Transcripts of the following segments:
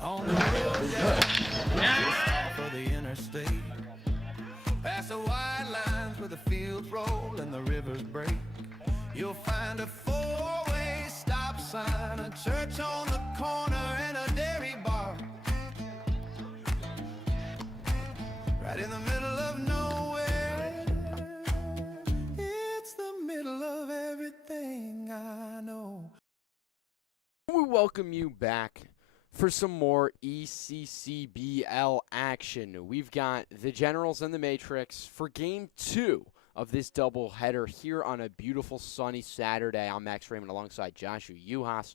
On the road, just off of the interstate, past the white lines where the fields roll and the rivers break, you'll find a four-way stop sign, a church on the corner, and a dairy bar. Right in the middle of nowhere, it's the middle of everything I know. We welcome you back for some more ECCBL action. We've got the Generals and the Matrix for Game 2 of this doubleheader here on a beautiful sunny Saturday. I'm Max Raymond alongside Josh Yuhas.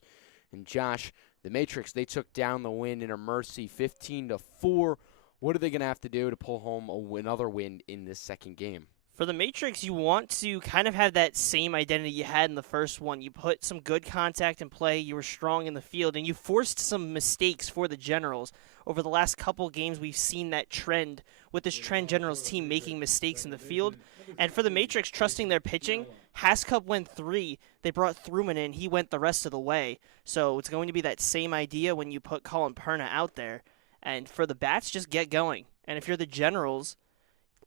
And Josh, the Matrix, they took down the win in a mercy 15-4. What are they going to have to do to pull home another win in this second game? For the Matrix, you want to kind of have that same identity you had in the first one. You put some good contact in play, you were strong in the field, and you forced some mistakes for the Generals. Over the last couple games, we've seen that trend with this Trent Generals team making mistakes in the field. And for the Matrix, trusting their pitching, Hascup went 3. They brought Thruman in. He went the rest of the way. So it's going to be that same idea when you put Colin Perna out there. And for the Bats, just get going. And if you're the Generals,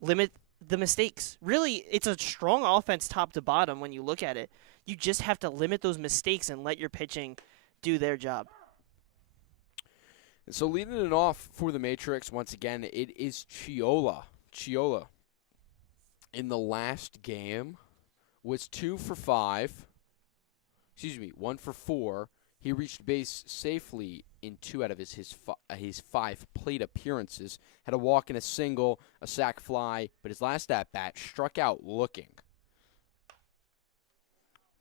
limit the mistakes. Really, it's a strong offense top to bottom when you look at it. You just have to limit those mistakes and let your pitching do their job. And so leading it off for the Matrix, once again, it is Chiola. Chiola, in the last game, was 2 for 5. 1 for 4. He reached base safely in 2 out of his 5 plate appearances. Had a walk and a single, a sac fly, but his last at-bat struck out looking.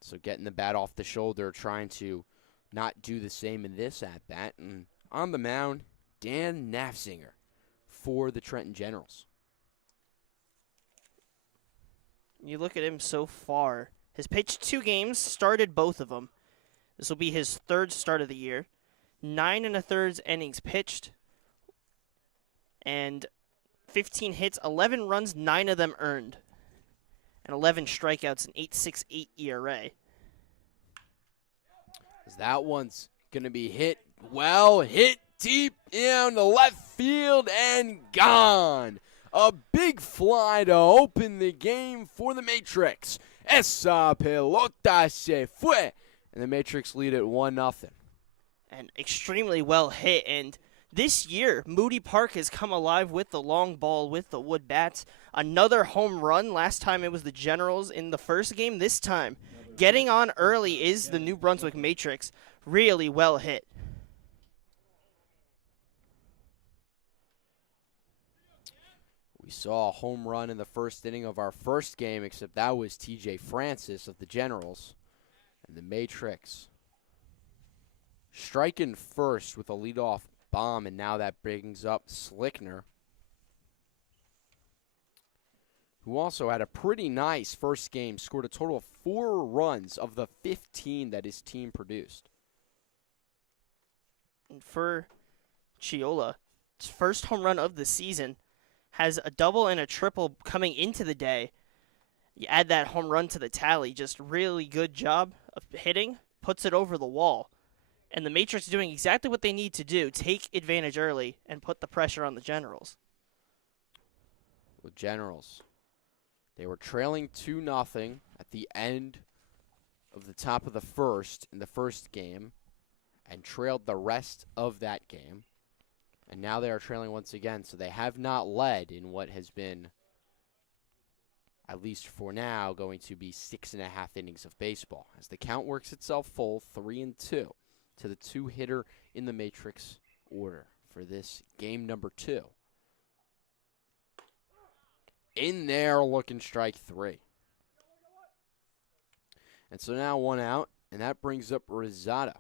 So getting the bat off the shoulder, trying to not do the same in this at-bat. And on the mound, Dan Nafzinger for the Trenton Generals. You look at him so far. His pitched 2 games, started both of them. This will be his 3rd start of the year. 9 1/3 innings pitched. And 15 hits, 11 runs, 9 of them earned. And 11 strikeouts, an 8.68 ERA. That one's going to be hit deep down the left field and gone. A big fly to open the game for the Matrix. Esa pelota se fue. And the Matrix lead at 1-0. And extremely well hit. And this year, Moody Park has come alive with the long ball, with the wood bats. Another home run. Last time it was the Generals in the first game. This time, getting on early is the New Brunswick Matrix. Really well hit. We saw a home run in the first inning of our first game, except that was TJ Francis of the Generals. And the Matrix striking first with a leadoff bomb, and now that brings up Slickner, who also had a pretty nice first game, scored a total of 4 runs of the 15 that his team produced. And for Chiola, his first home run of the season, has a double and a triple coming into the day. You add that home run to the tally, just really good job of hitting, puts it over the wall. And the Matrix doing exactly what they need to do, take advantage early and put the pressure on the Generals. With Generals, they were trailing 2-0 at the end of the top of the first in the first game and trailed the rest of that game. And now they are trailing once again, so they have not led in what has been, at least for now, going to be 6.5 innings of baseball. As the count works itself full, 3-2 to the 2-hitter in the Matrix order for this game number 2. In there, looking strike 3. And so now 1 out, and that brings up Rosado.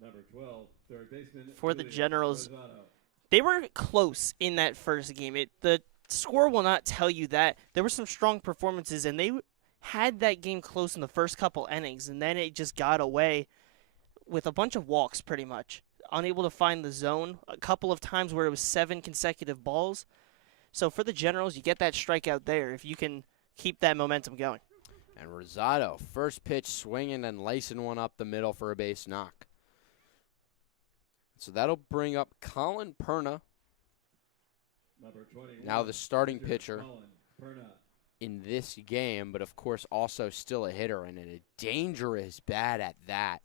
Number 12, third baseman For the Generals, Rosado. they were close in that first game. The score will not tell you that. There were some strong performances, and they had that game close in the first couple innings, and then it just got away with a bunch of walks pretty much. Unable to find the zone a couple of times where it was 7 consecutive balls. So for the Generals, you get that strikeout there if you can keep that momentum going. And Rosado, first pitch swinging and lacing one up the middle for a base knock. So that'll bring up Colin Perna, Number 21. now the starting pitcher, pitcher Colin Perna. in this game, but of course also still a hitter and a dangerous bat at that.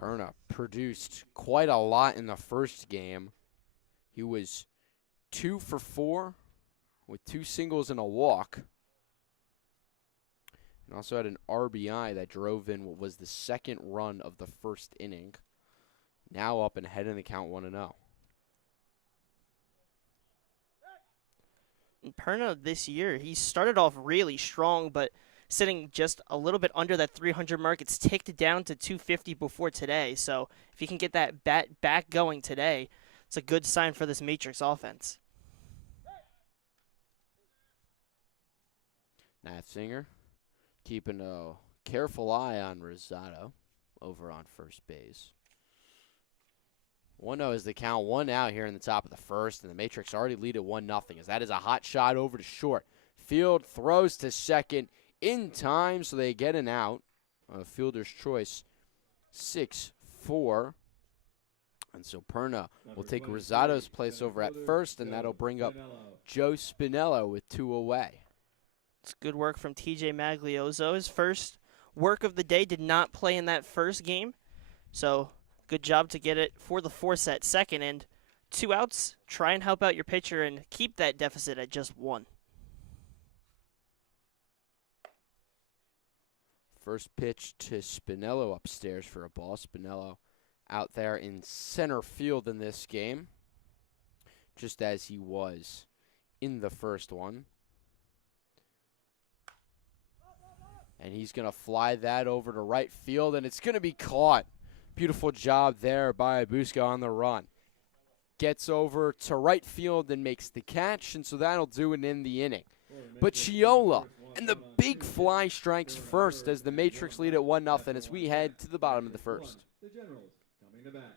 Perna produced quite a lot in the first game. He was 2 for 4 with 2 singles and a walk. And also had an RBI that drove in what was the second run of the first inning. Now up and ahead in the count 1-0. Perna this year, he started off really strong, but sitting just a little bit under that 300 mark. It's ticked down to 250 before today. So if he can get that bat back going today, it's a good sign for this Matrix offense. Nafzinger keeping a careful eye on Rosado over on first base. 1-0 is the count. 1 out here in the top of the first, and the Matrix already lead at 1-0 as that is a hot shot over to short. Field throws to second in time, so they get an out. Fielder's choice, 6-4. And so Perna will take Rosado's place over at first, and that'll bring up Joe Spinello with 2 away. It's good work from TJ Maglioso. His first work of the day, did not play in that first game. So good job to get it for the 4-set second. And 2 outs, try and help out your pitcher and keep that deficit at just 1. First pitch to Spinello upstairs for a ball. Spinello out there in center field in this game, just as he was in the first one. And he's going to fly that over to right field, and it's going to be caught. Beautiful job there by Busca on the run. Gets over to right field and makes the catch, and so that'll do it in the inning. But Chiola and the big fly strikes first as the Matrix lead at 1-0 as we head to the bottom of the first. The Generals coming to bat.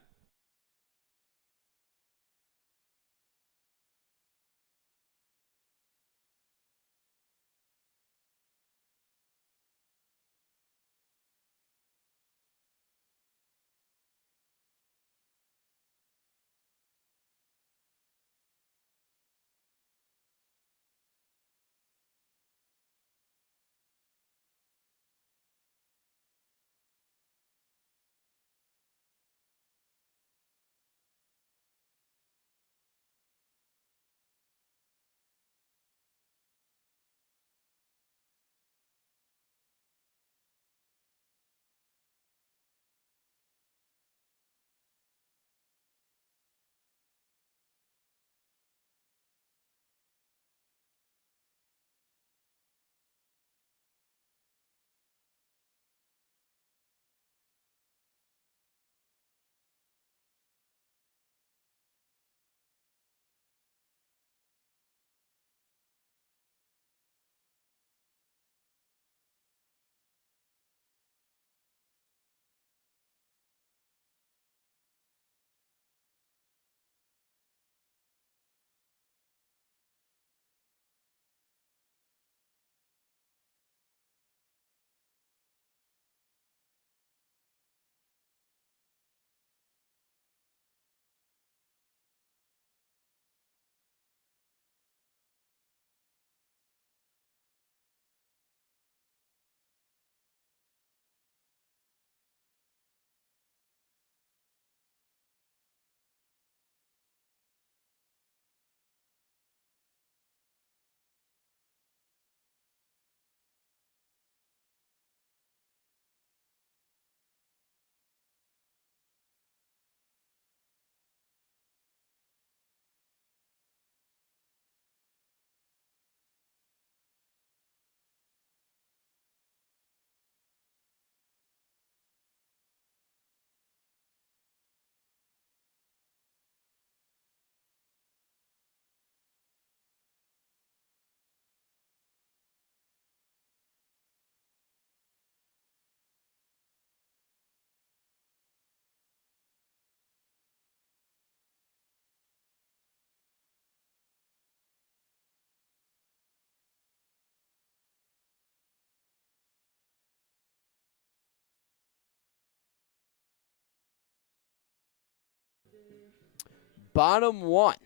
bottom one.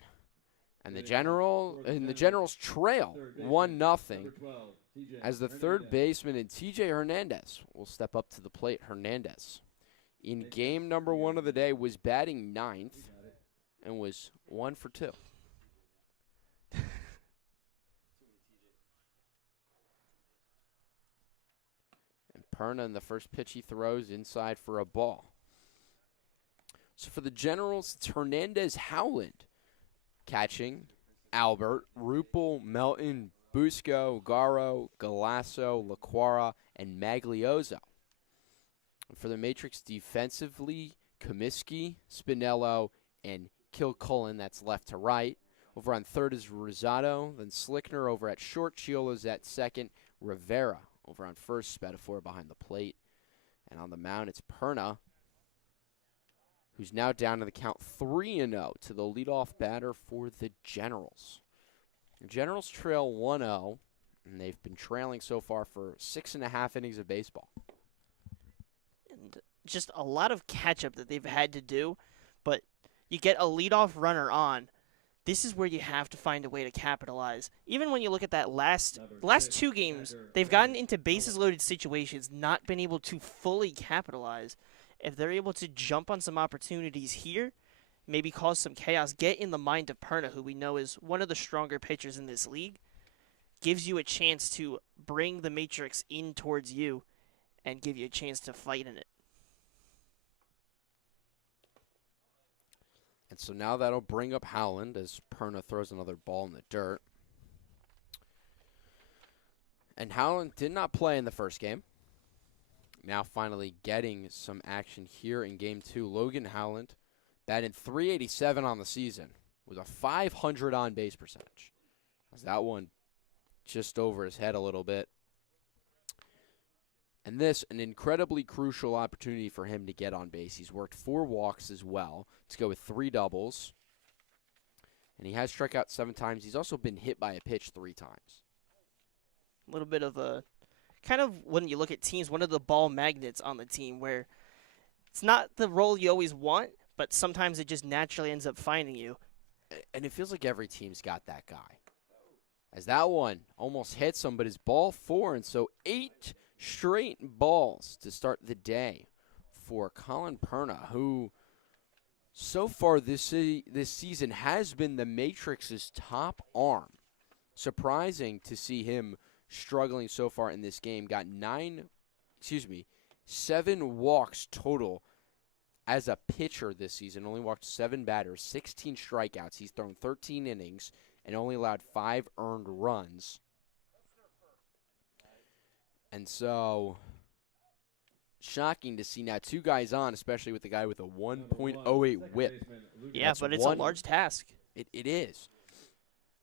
And the Generals trail 1-0 Number 12, TJ as the third Hernandez. baseman and TJ Hernandez will step up to the plate. Hernandez, in game number 1 of the day, was batting ninth and was 1 for 2. And Perna in the first pitch he throws inside for a ball. So for the Generals, it's Hernandez, Howland catching, Albert, Rupel, Melton, Busco, Garo, Galasso, Laquara, and Maglioso. And for the Matrix defensively, Comiskey, Spinello, and Kilcullen, that's left to right. Over on third is Rosado, then Slickner over at short, Chiola's at second, Rivera over on first, Spetafor behind the plate. And on the mound, it's Perna, who's now down to the count 3-0 to the leadoff batter for the Generals. The Generals trail 1-0, and they've been trailing so far for 6.5 innings of baseball. And just a lot of catch-up that they've had to do, but you get a leadoff runner on. This is where you have to find a way to capitalize. Even when you look at that last 2 games, they've gotten into bases-loaded situations, not been able to fully capitalize. If they're able to jump on some opportunities here, maybe cause some chaos, get in the mind of Perna, who we know is one of the stronger pitchers in this league, gives you a chance to bring the Matrix in towards you and give you a chance to fight in it. And so now that'll bring up Howland as Perna throws another ball in the dirt. And Howland did not play in the first game. Now finally getting some action here in Game 2. Logan Howland batting .387 on the season with a .500 on-base percentage. As that one just over his head a little bit. And this, an incredibly crucial opportunity for him to get on base. He's worked 4 walks as well to go with 3 doubles. And he has struck out 7 times. He's also been hit by a pitch 3 times. A little bit of a, kind of when you look at teams, one of the ball magnets on the team where it's not the role you always want, but sometimes it just naturally ends up finding you. And it feels like every team's got that guy. As that one almost hits him, but his ball 4, and so 8 straight balls to start the day for Colin Perna, who so far this season has been the Matrix's top arm. Surprising to see him struggling so far in this game. Got 7 walks total as a pitcher this season. Only walked 7 batters, 16 strikeouts. He's thrown 13 innings and only allowed 5 earned runs. And so, shocking to see now 2 guys on, especially with the guy with a 1.08 whip. Yeah, That's but it's a large task. It is.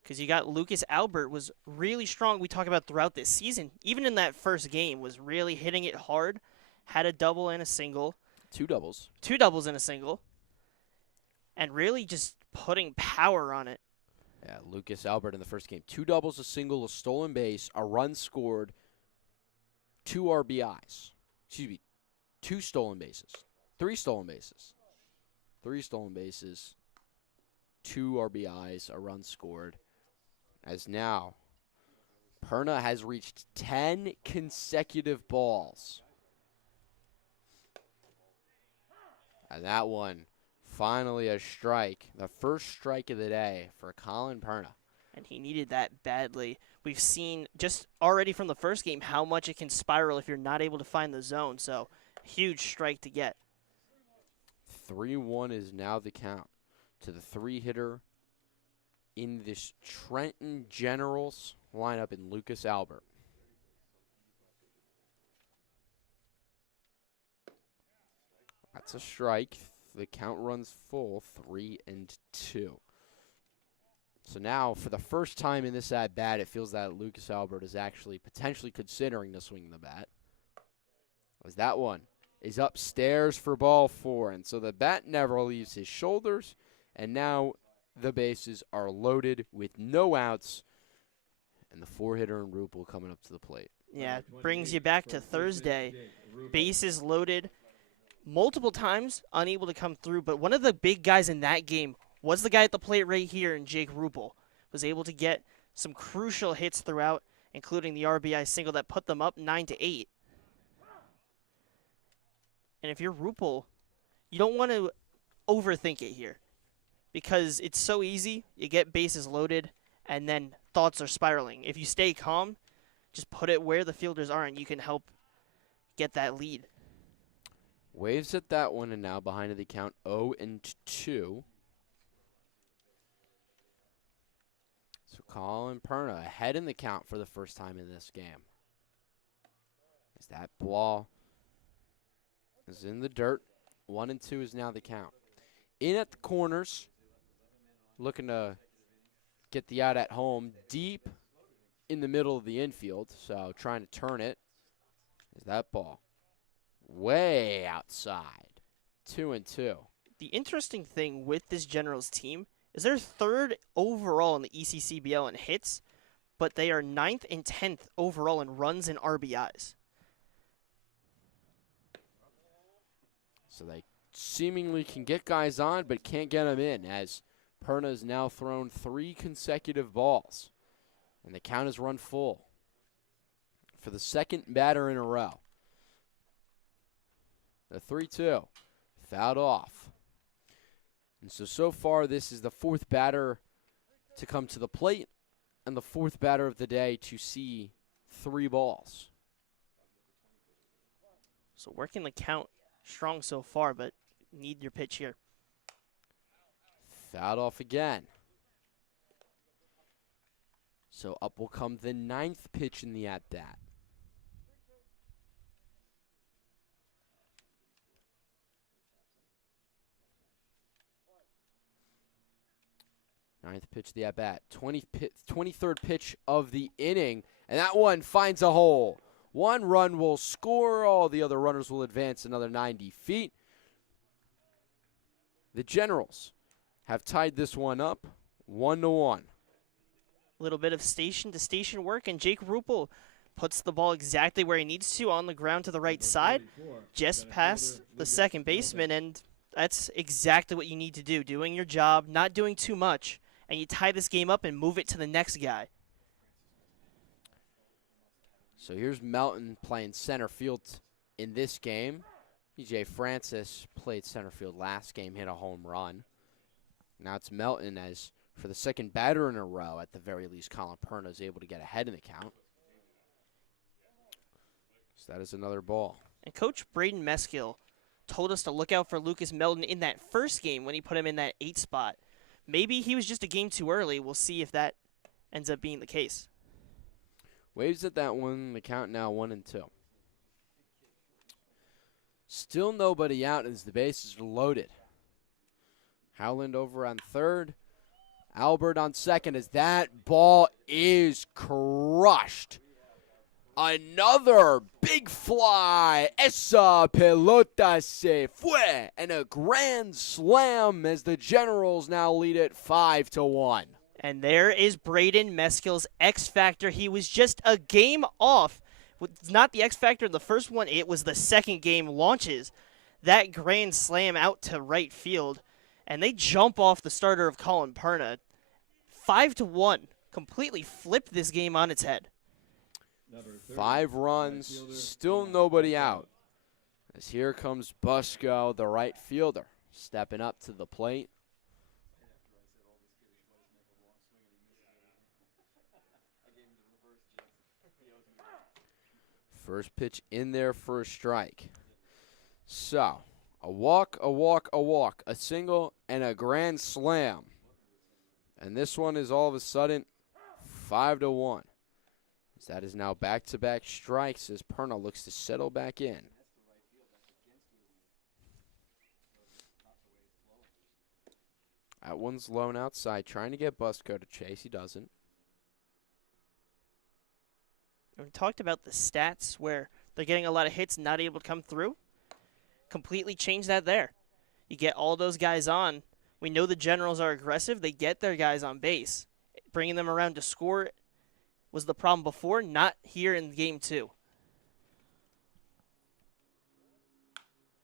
Because you got Lucas Albert was really strong. We talk about throughout this season. Even in that first game, was really hitting it hard. Had a double and a single. 2 doubles. 2 doubles and a single. And really just putting power on it. Yeah, Lucas Albert in the first game. 2 doubles, a single, a stolen base, a run scored, 2 RBIs. 2 stolen bases. 3 stolen bases. 3 stolen bases. 2 RBIs, a run scored. As now, Perna has reached 10 consecutive balls. And that one, finally a strike. The first strike of the day for Colin Perna. And he needed that badly. We've seen just already from the first game how much it can spiral if you're not able to find the zone. So, huge strike to get. 3-1 is now the count to the 3-hitter in this Trenton Generals lineup in Lucas Albert. That's a strike. The count runs full, 3-2. So now, for the first time in this at-bat, it feels that Lucas Albert is actually potentially considering to swing the bat. As that one is upstairs for ball 4, and so the bat never leaves his shoulders, and now the bases are loaded with no outs, and the 4-hitter and Rupel coming up to the plate. Yeah, brings you back to Thursday. Bases loaded multiple times, unable to come through, but one of the big guys in that game was the guy at the plate right here, and Jake Rupel was able to get some crucial hits throughout, including the RBI single that put them up 9-8. And if you're Rupel, you don't want to overthink it here because it's so easy. You get bases loaded, and then thoughts are spiraling. If you stay calm, just put it where the fielders are, and you can help get that lead. Waves at that one, and now behind the count 0-2. So Colin Perna ahead in the count for the first time in this game. As that ball is in the dirt. 1-2 is now the count. In at the corners, looking to get the out at home, deep in the middle of the infield, so trying to turn it. Is that ball way outside. 2-2. The interesting thing with this Generals team is they're third overall in the ECCBL in hits, but they are 9th and 10th overall in runs and RBIs. So they seemingly can get guys on, but can't get them in, as Perna has now thrown 3 consecutive balls. And the count is run full for the second batter in a row. The 3-2 fouled off. And so far, this is the 4th batter to come to the plate and the 4th batter of the day to see 3 balls. So working the count strong so far, but need your pitch here. Fouled off again. So up will come the 9th pitch in the at-bat. Ninth pitch of the at-bat. 23rd pitch of the inning. And that one finds a hole. 1 run will score. All the other runners will advance another 90 feet. The Generals have tied this one up 1-1. A little bit of station-to-station work, and Jake Rupel puts the ball exactly where he needs to on the ground to the right side, just past the second baseman, and that's exactly what you need to do, doing your job, not doing too much, and you tie this game up and move it to the next guy. So here's Melton playing center field in this game. EJ Francis played center field last game, hit a home run. Now it's Melton, as for the second batter in a row, at the very least, Colin Perna is able to get ahead in the count. So that is another ball. And Coach Braden Meskill told us to look out for Lucas Melton in that first game when he put him in that 8 spot. Maybe he was just a game too early. We'll see if that ends up being the case. Waves at that one, the count now 1-2. Still nobody out as the bases are loaded. Howland over on third. Albert on second, as that ball is crushed. Another big fly. Esa pelota se fue. And a grand slam as the Generals now lead it 5-1. And there is Braden Meskill's X Factor. He was just a game off. It's not the X Factor in the first one. It was the second game launches. That grand slam out to right field. And they jump off the starter of Colin Perna. 5-1. Completely flipped this game on its head. 5 runs, still nobody out. As here comes Busco, the right fielder, stepping up to the plate. First pitch in there for a strike. So, a walk, a walk, a walk, a single, and a grand slam. And this one is all of a sudden 5-1. As that is now back-to-back strikes as Perna looks to settle back in. That one's low and outside, trying to get Busco to chase. He doesn't. We talked about the stats where they're getting a lot of hits, not able to come through. Completely change that there. You get all those guys on. We know the Generals are aggressive. They get their guys on base. Bringing them around to score was the problem before, not here in game 2.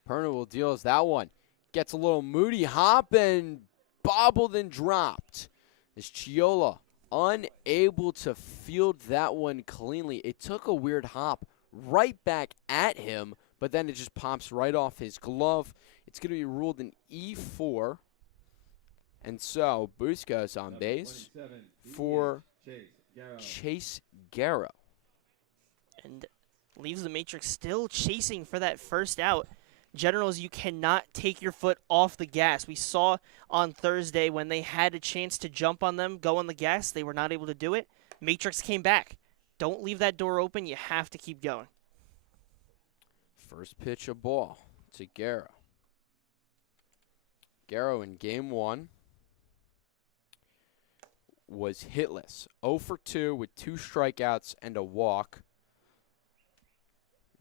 Perna will deal as that one. Gets a little Moody hop and bobbled and dropped. As Chiola unable to field that one cleanly. It took a weird hop right back at him, but then it just pops right off his glove. It's going to be ruled an E4. And so Busca's on base for Chase Garrow. And leaves the Matrix still chasing for that first out. Generals, you cannot take your foot off the gas. We saw on Thursday when they had a chance to jump on them, go on the gas, they were not able to do it. Matrix came back. Don't leave that door open. You have to keep going. First pitch, a ball to Garrow. Garrow in game 1 was hitless. 0 for 2 with 2 strikeouts and a walk.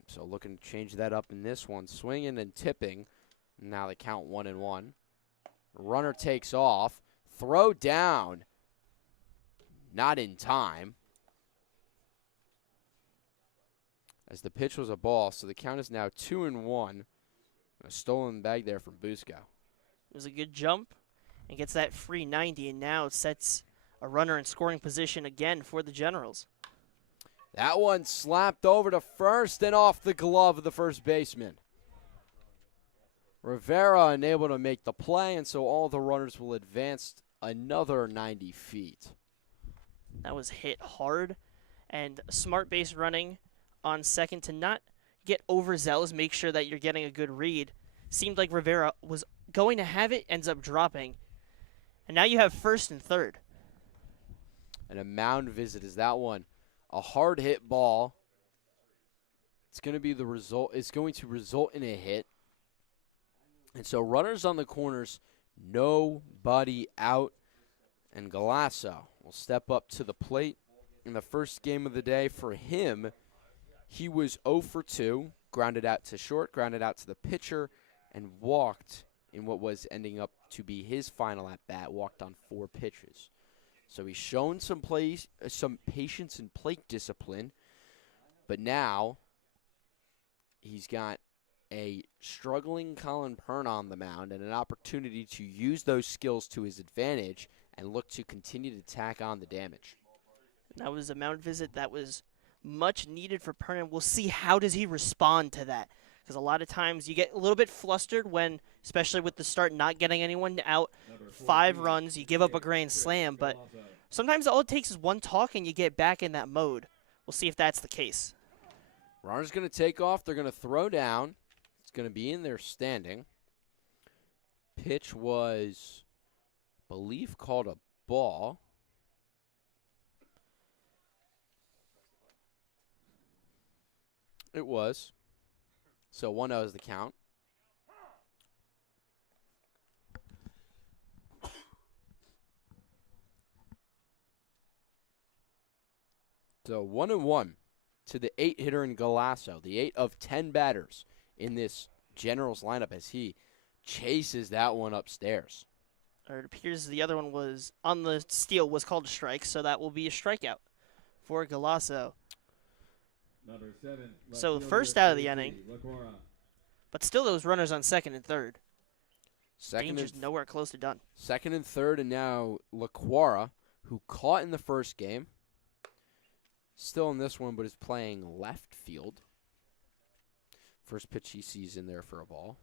So looking to change that up in this one. Swinging and tipping. Now they count 1-1. Runner takes off. Throw down. Not in time. As the pitch was a ball, so the count is now 2-1. A stolen bag there from Busco. It was a good jump and gets that free 90, and now sets a runner in scoring position again for the Generals. That one slapped over to first and off the glove of the first baseman. Rivera unable to make the play, and so all the runners will advance another 90 feet. That was hit hard, and smart base running on second to not get overzealous, make sure that you're getting a good read. Seemed like Rivera was going to have it, ends up dropping. And now you have first and third. And a mound visit is that one. A hard hit ball. It's going to be the result. It's going to result in a hit. And so runners on the corners, nobody out. And Galasso will step up to the plate in the first game of the day. For him, he was 0 for 2, grounded out to short, grounded out to the pitcher, and walked in what was ending up to be his final at bat. Walked on 4 pitches. So he's shown some patience and plate discipline, but now he's got a struggling Colin Pern on the mound and an opportunity to use those skills to his advantage and look to continue to tack on the damage. That was a mound visit that was much needed for Pern, and we'll see how does he respond to that. Because a lot of times you get a little bit flustered when, especially with the start, not getting anyone out, 5 runs, you give up a grand slam. But sometimes all it takes is one talk and you get back in that mode. We'll see if that's the case. Runner's going to take off. They're going to throw down. It's going to be in there standing. Pitch was, I believe, called a ball. It was. So 1-0 is the count. So 1-1 to the 8-hitter in Galasso, the 8 of 10 batters in this Generals lineup as he chases that one upstairs. Or it appears the other one was on the steal was called a strike, so that will be a strikeout for Galasso. So first out of the inning, but still those runners on second and third. Danger's nowhere close to done. Second and third, and now LaQuara, who caught in the first game, still in this one, but is playing left field. First pitch he sees in there for a ball.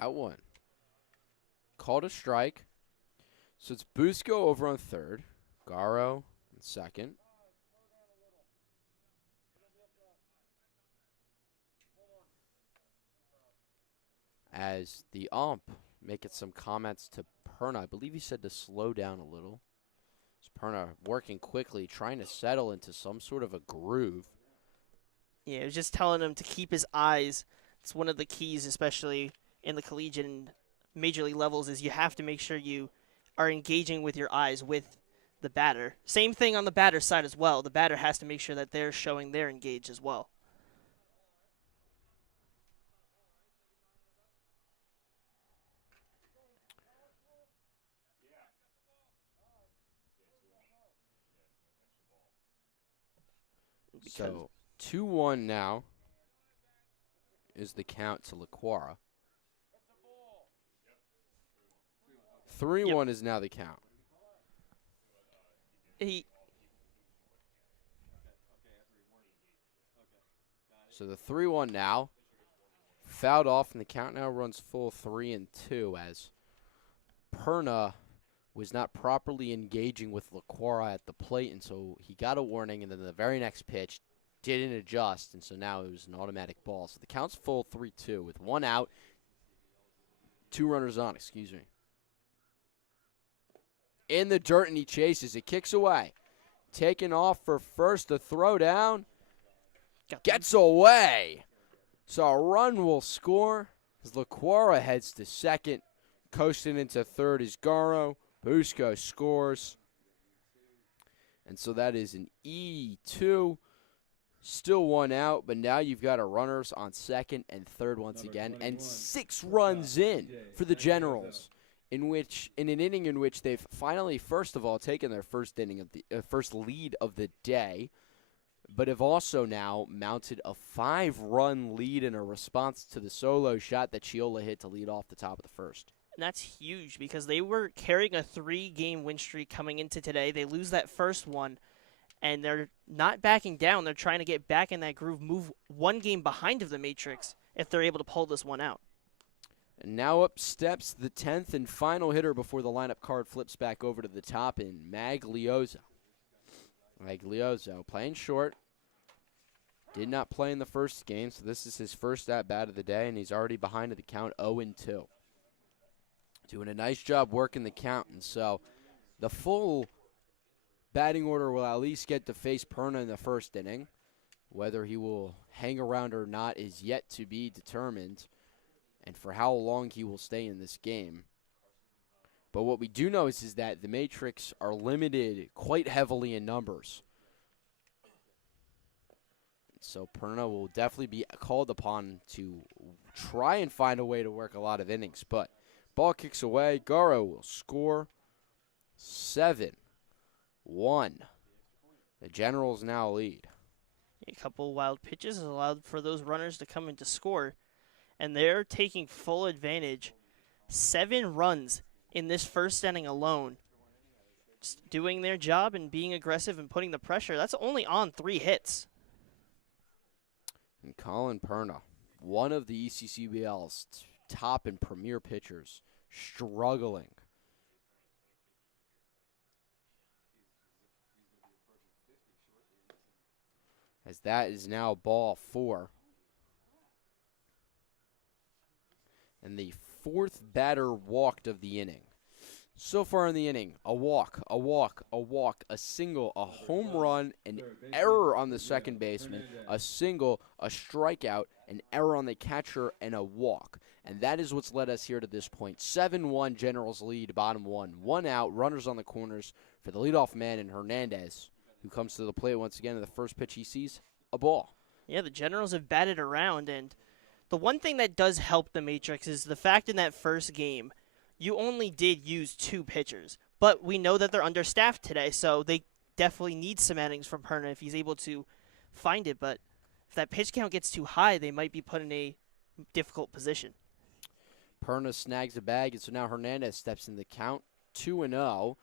Out one. Called a strike. So it's Busco over on third. Garrow in second. As the ump making some comments to Perna. I believe he said to slow down a little. Perna working quickly, trying to settle into some sort of a groove. Yeah, it was just telling him to keep his eyes. It's one of the keys, especially in the collegiate and major league levels, is you have to make sure you are engaging with your eyes with the batter. Same thing on the batter side as well. The batter has to make sure that they're showing they're engaged as well. So 2-1 now is the count to LaQuara. 3-1 is now the count. So the 3-1 now. Fouled off, and the count now runs full 3-2 as Perna was not properly engaging with LaQuara at the plate, and so he got a warning, and then the very next pitch didn't adjust, and so now it was an automatic ball. So the count's full 3-2 with 1 out, 2 runners on, In the dirt, and he chases. It kicks away. Taken off for first, the throw down. Gets away. So a run will score as LaQuara heads to second. Coasting into third is Garo. Busco scores. And so that is an E2. Still 1 out, but now you've got a runners on second and third once again. And 6 runs in for the Generals, in an inning in which they've finally, first of all, taken their first inning of the first lead of the day, but have also now mounted a 5-run lead in a response to the solo shot that Chiola hit to lead off the top of the first. And that's huge because they were carrying a 3-game win streak coming into today. They lose that first one, and they're not backing down. They're trying to get back in that groove, move 1 game behind of the Matrix if they're able to pull this one out. And now up steps the 10th and final hitter before the lineup card flips back over to the top in Maglioso. Maglioso playing short. Did not play in the first game, so this is his first at-bat of the day, and he's already behind at the count 0-2. Doing a nice job working the count, and so the full batting order will at least get to face Perna in the first inning. Whether he will hang around or not is yet to be determined, and for how long he will stay in this game. But what we do know is that the Matrix are limited quite heavily in numbers. So Perna will definitely be called upon to try and find a way to work a lot of innings. But ball kicks away. Garo will score 7-1. The Generals now lead. A couple wild pitches allowed for those runners to come in to score, and they're taking full advantage. 7 runs in this first inning alone. Just doing their job and being aggressive and putting the pressure. That's only on 3 hits. And Colin Perna, one of the ECCBL's top and premier pitchers, struggling. As that is now ball 4. And the 4th batter walked of the inning. So far in the inning, a walk, a single, a home run, an error on the second baseman, a single, a strikeout, an error on the catcher, and a walk. And that is what's led us here to this point. 7-1 Generals lead, bottom 1. 1 out, runners on the corners for the leadoff man in Hernandez, who comes to the plate once again, and the first pitch he sees, a ball. Yeah, the Generals have batted around, and the one thing that does help the Matrix is the fact in that first game, you only did use 2 pitchers. But we know that they're understaffed today, so they definitely need some innings from Perna if he's able to find it. But if that pitch count gets too high, they might be put in a difficult position. Perna snags a bag, and so now Hernandez steps in the count, 2-0.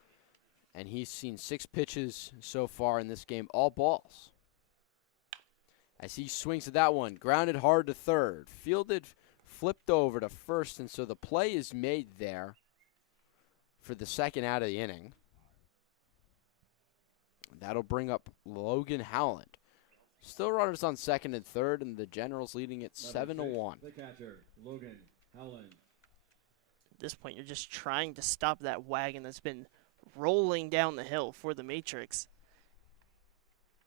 And he's seen 6 pitches so far in this game, all balls. As he swings at that one, grounded hard to third, fielded, flipped over to first, and so the play is made there for the second out of the inning. That'll bring up Logan Howland. Still runners on second and third, and the Generals leading it 7-1. The catcher, Logan Howland. At this point, you're just trying to stop that wagon that's been rolling down the hill for the Matrix.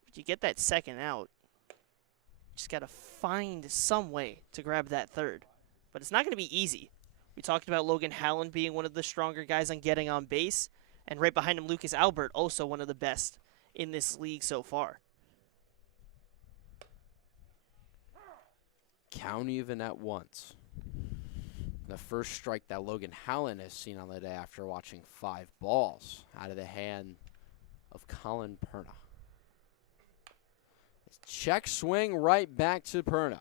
But you get that second out. Just got to find some way to grab that third. But it's not going to be easy. We talked about Logan Howland being one of the stronger guys on getting on base. And right behind him, Lucas Albert, also one of the best in this league so far. Count even at once. The first strike that Logan Howland has seen on the day after watching 5 balls out of the hand of Colin Perna. Check swing right back to Perna.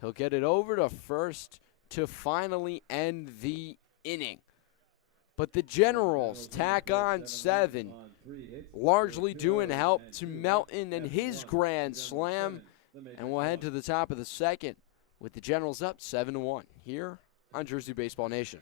He'll get it over to first to finally end the inning. But the Generals tack on 7, largely due in help to Melton and his grand slam. And we'll head to the top of the second with the Generals up 7-1 here on Jersey Baseball Nation.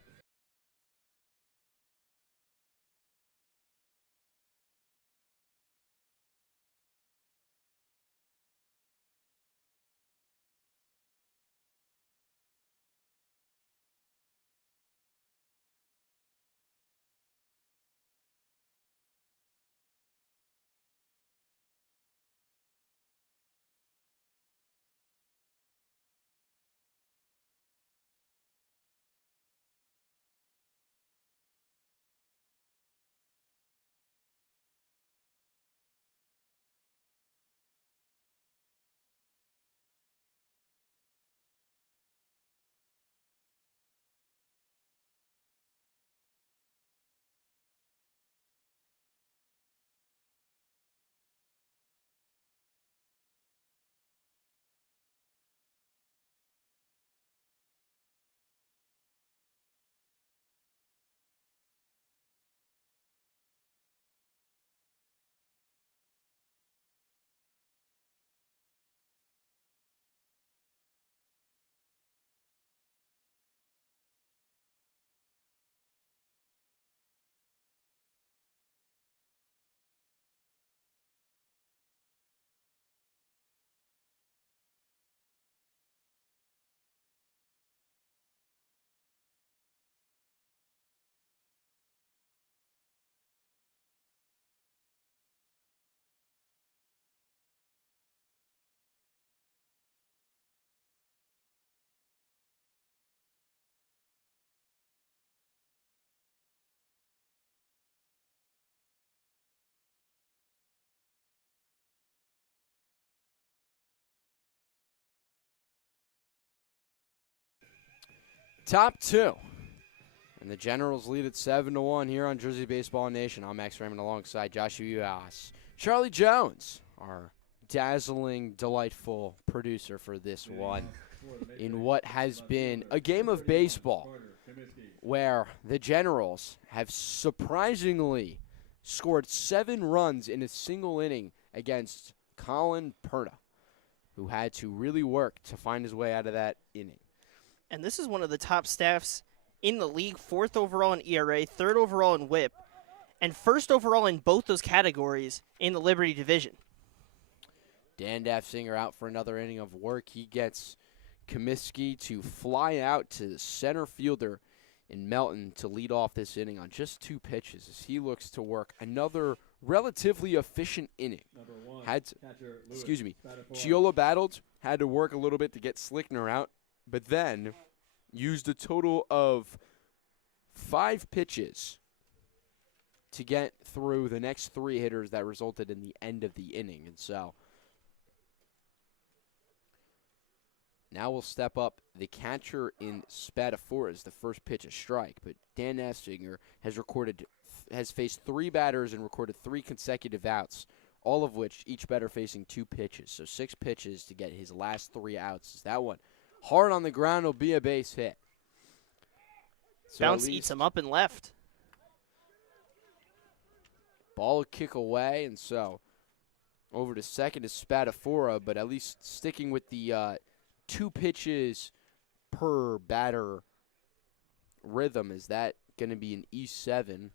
Top 2. And the Generals lead at 7-1 here on Jersey Baseball Nation. I'm Max Raymond alongside Joshua Yuhas. Charlie Jones, our dazzling, delightful producer for this one, in what has been a game of baseball where the Generals have surprisingly scored 7 runs in a single inning against Colin Perna, who had to really work to find his way out of that inning. And this is one of the top staffs in the league, 4th overall in ERA, 3rd overall in WHIP, and 1st overall in both those categories in the Liberty division. Dan Daffsinger out for another inning of work. He gets Comiskey to fly out to the center fielder in Melton to lead off this inning on just 2 pitches as he looks to work another relatively efficient inning. Chiola battled, had to work a little bit to get Slickner out, but then used a total of 5 pitches to get through the next 3 hitters that resulted in the end of the inning. And so now we'll step up the catcher in Spadafora as the first pitch a strike. But Dan Daffsinger has faced 3 batters and recorded 3 consecutive outs, all of which each batter facing 2 pitches. So 6 pitches to get his last 3 outs. That one hard on the ground will be a base hit. So Bounce eats him up and left. Ball will kick away, and so over to second is Spadafora, but at least sticking with the 2 pitches per batter rhythm. Is that going to be an E7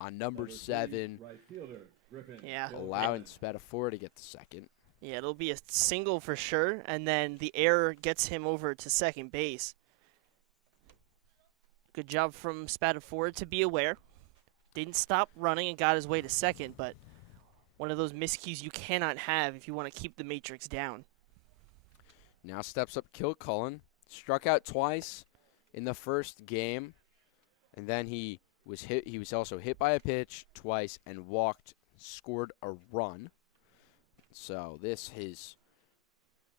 on number 7, yeah, allowing Spadafora to get to second? Yeah, it'll be a single for sure, and then the error gets him over to second base. Good job from Spadafora to be aware. Didn't stop running and got his way to second, but one of those miscues you cannot have if you want to keep the matrix down. Now steps up Kilcullen. Struck out twice in the first game, and then he was hit. He was also hit by a pitch twice and walked, scored a run. So this his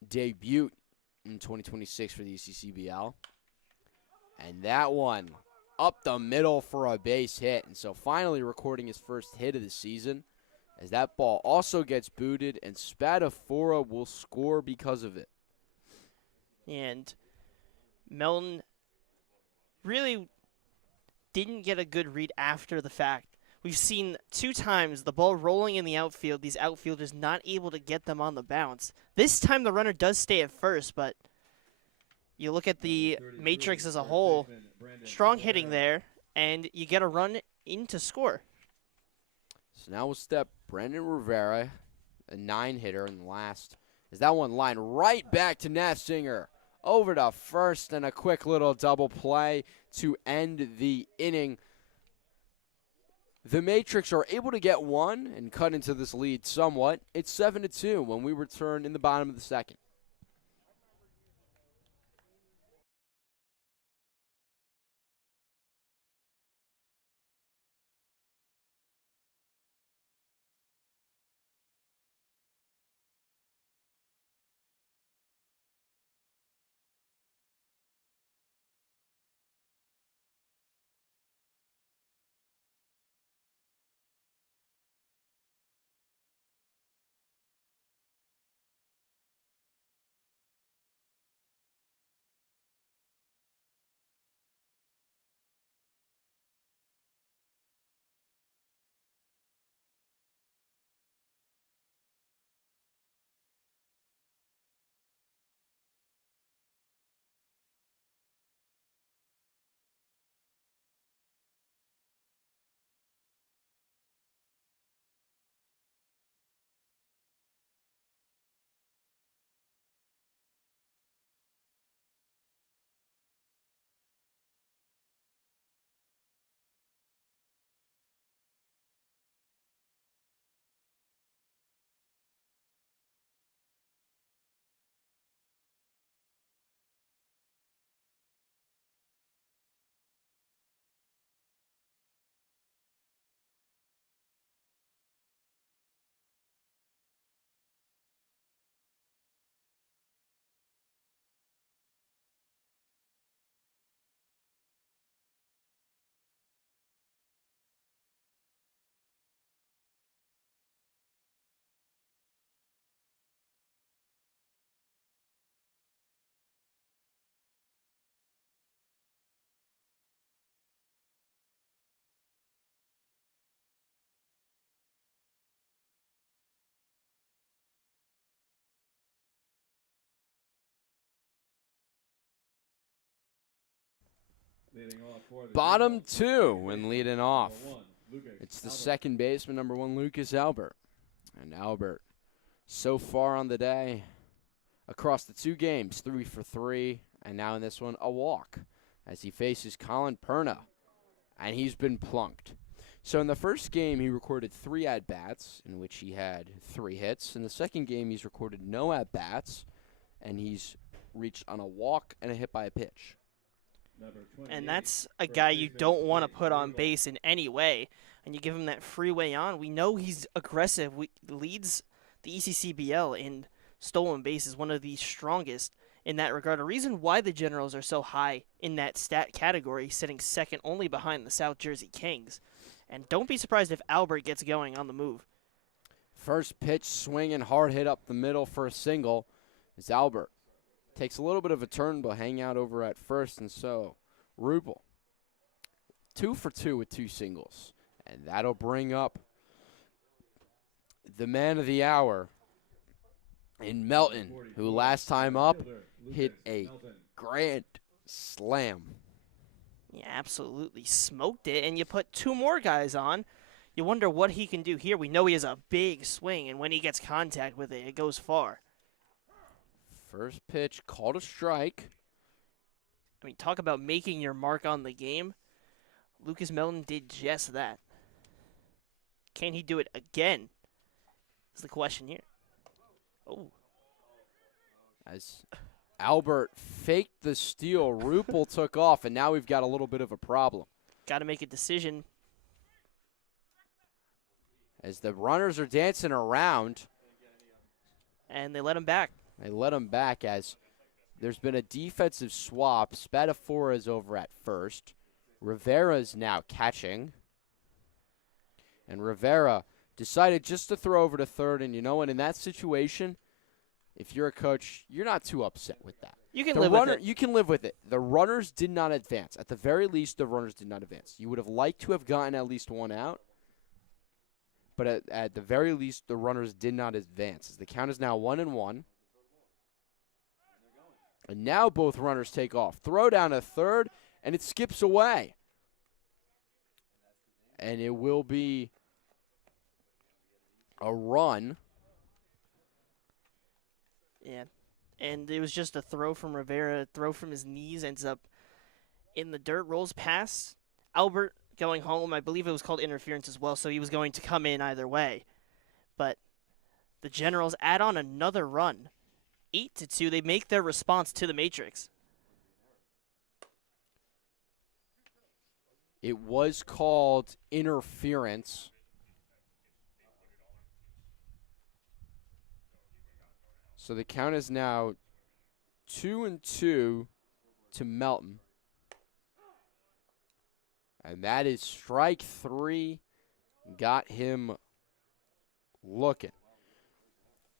debut in 2026 for the ECCBL. And that one up the middle for a base hit. And so finally recording his first hit of the season as that ball also gets booted and Spadafora will score because of it. And Melton really didn't get a good read after the fact. We've seen 2 times the ball rolling in the outfield, these outfielders not able to get them on the bounce. This time the runner does stay at first, but you look at the matrix as a whole, strong hitting there, and you get a run in to score. So now we'll step Brendan Rivera, a 9-hitter in the last. As that one line right back to Nessinger. Over to first, and a quick little double play to end the inning. The Matrix are able to get one and cut into this lead somewhat. It's 7-2 when we return in the bottom of the second. Bottom 2 when leading off. It's the second baseman, number 1, Lucas Albert. And Albert, so far on the day, across the 2 games, 3 for 3, and now in this one, a walk, as he faces Colin Perna, and he's been plunked. So in the first game, he recorded 3 at-bats, in which he had 3 hits. In the second game, he's recorded no at-bats, and he's reached on a walk and a hit by a pitch. And that's a guy you don't want to put on base in any way. And you give him that freeway on. We know he's aggressive. Leads the ECCBL in stolen bases, one of the strongest in that regard. A reason why the Generals are so high in that stat category, sitting second only behind the South Jersey Kings. And don't be surprised if Albert gets going on the move. First pitch, swinging hard hit up the middle for a single is Albert. Takes a little bit of a turn, but hang out over at first, and so Rupel, 2 for 2 with 2 singles. And that'll bring up the man of the hour in Melton, who last time up hit a grand slam. Yeah, absolutely smoked it, and you put 2 more guys on. You wonder what he can do here. We know he has a big swing, and when he gets contact with it, it goes far. First pitch, called a strike. I mean, talk about making your mark on the game. Lucas Melton did just that. Can he do it again? Is the question here. Oh. As Albert faked the steal, Rupel took off, and now we've got a little bit of a problem. Got to make a decision. As the runners are dancing around. And they let him back. They let him back as there's been a defensive swap. Spadafora is over at first. Rivera's now catching. And Rivera decided just to throw over to third. And you know what? In that situation, if you're a coach, you're not too upset with that. You can The live runner, with it. you can live with it. The runners did not advance. At the very least, the runners did not advance. You would have liked to have gotten at least one out, but at the very least, the runners did not advance. As the count is now 1-1. And now both runners take off. Throw down a third, and it skips away. And it will be a run. Yeah. And it was just a throw from Rivera, throw from his knees, ends up in the dirt, rolls past. Albert going home, I believe it was called interference as well, so he was going to come in either way. But the Generals add on another run. 8-2, they make their response to the Matrix. It was called interference. So the count is now 2-2 to Melton. And that is strike 3. Got him looking.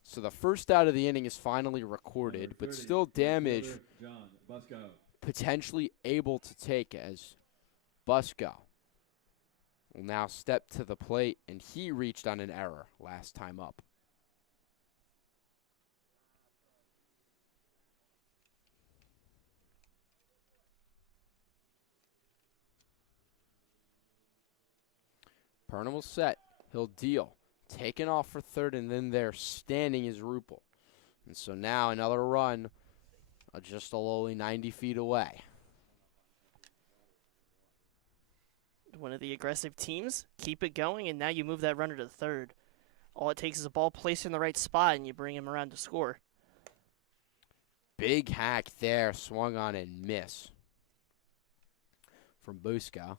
So the first out of the inning is finally recorded, but still damage John Busco. potentially able to take as Busco will now step to the plate, and he reached on an error last time up. Perna will set. He'll deal. Taken off for third, and then there standing is Rupel. And so now another run just a lowly 90 feet away. One of the aggressive teams, keep it going, and now you move that runner to third. All it takes is a ball placed in the right spot, and you bring him around to score. Big hack there, swung on and miss from Busco.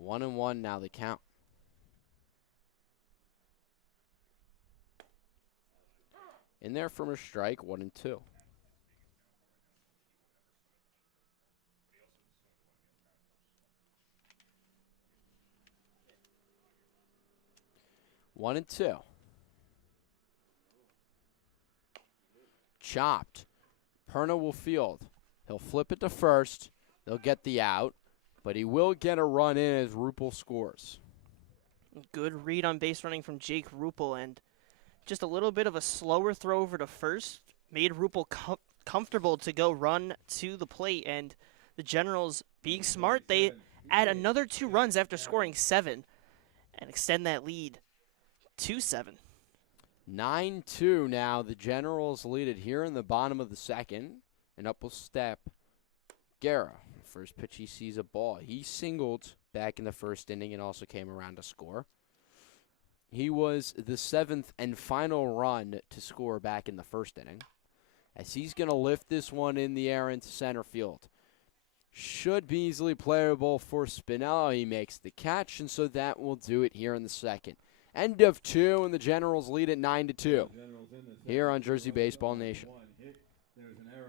1-1 now the count. In there from a strike, 1-2. One and two. Chopped. Perna will field. He'll flip it to first. They'll get the out, but he will get a run in as Rupel scores. Good read on base running from Jake Rupel, and just a little bit of a slower throw over to first made Rupel comfortable to go run to the plate, and the Generals, being smart, they add another 2 runs after scoring 7 and extend that lead to 7. 9-2 now. The Generals lead it here in the bottom of the second. And up will step Guerra. First pitch he sees a ball. He singled back in the first inning and also came around to score. He was the 7th and final run to score back in the first inning. As he's going to lift this one in the air into center field. Should be easily playable for Spinello. He makes the catch, and so that will do it here in the second. End of 2, and the Generals lead at 9-2 here on Jersey Baseball Nation. There's an error.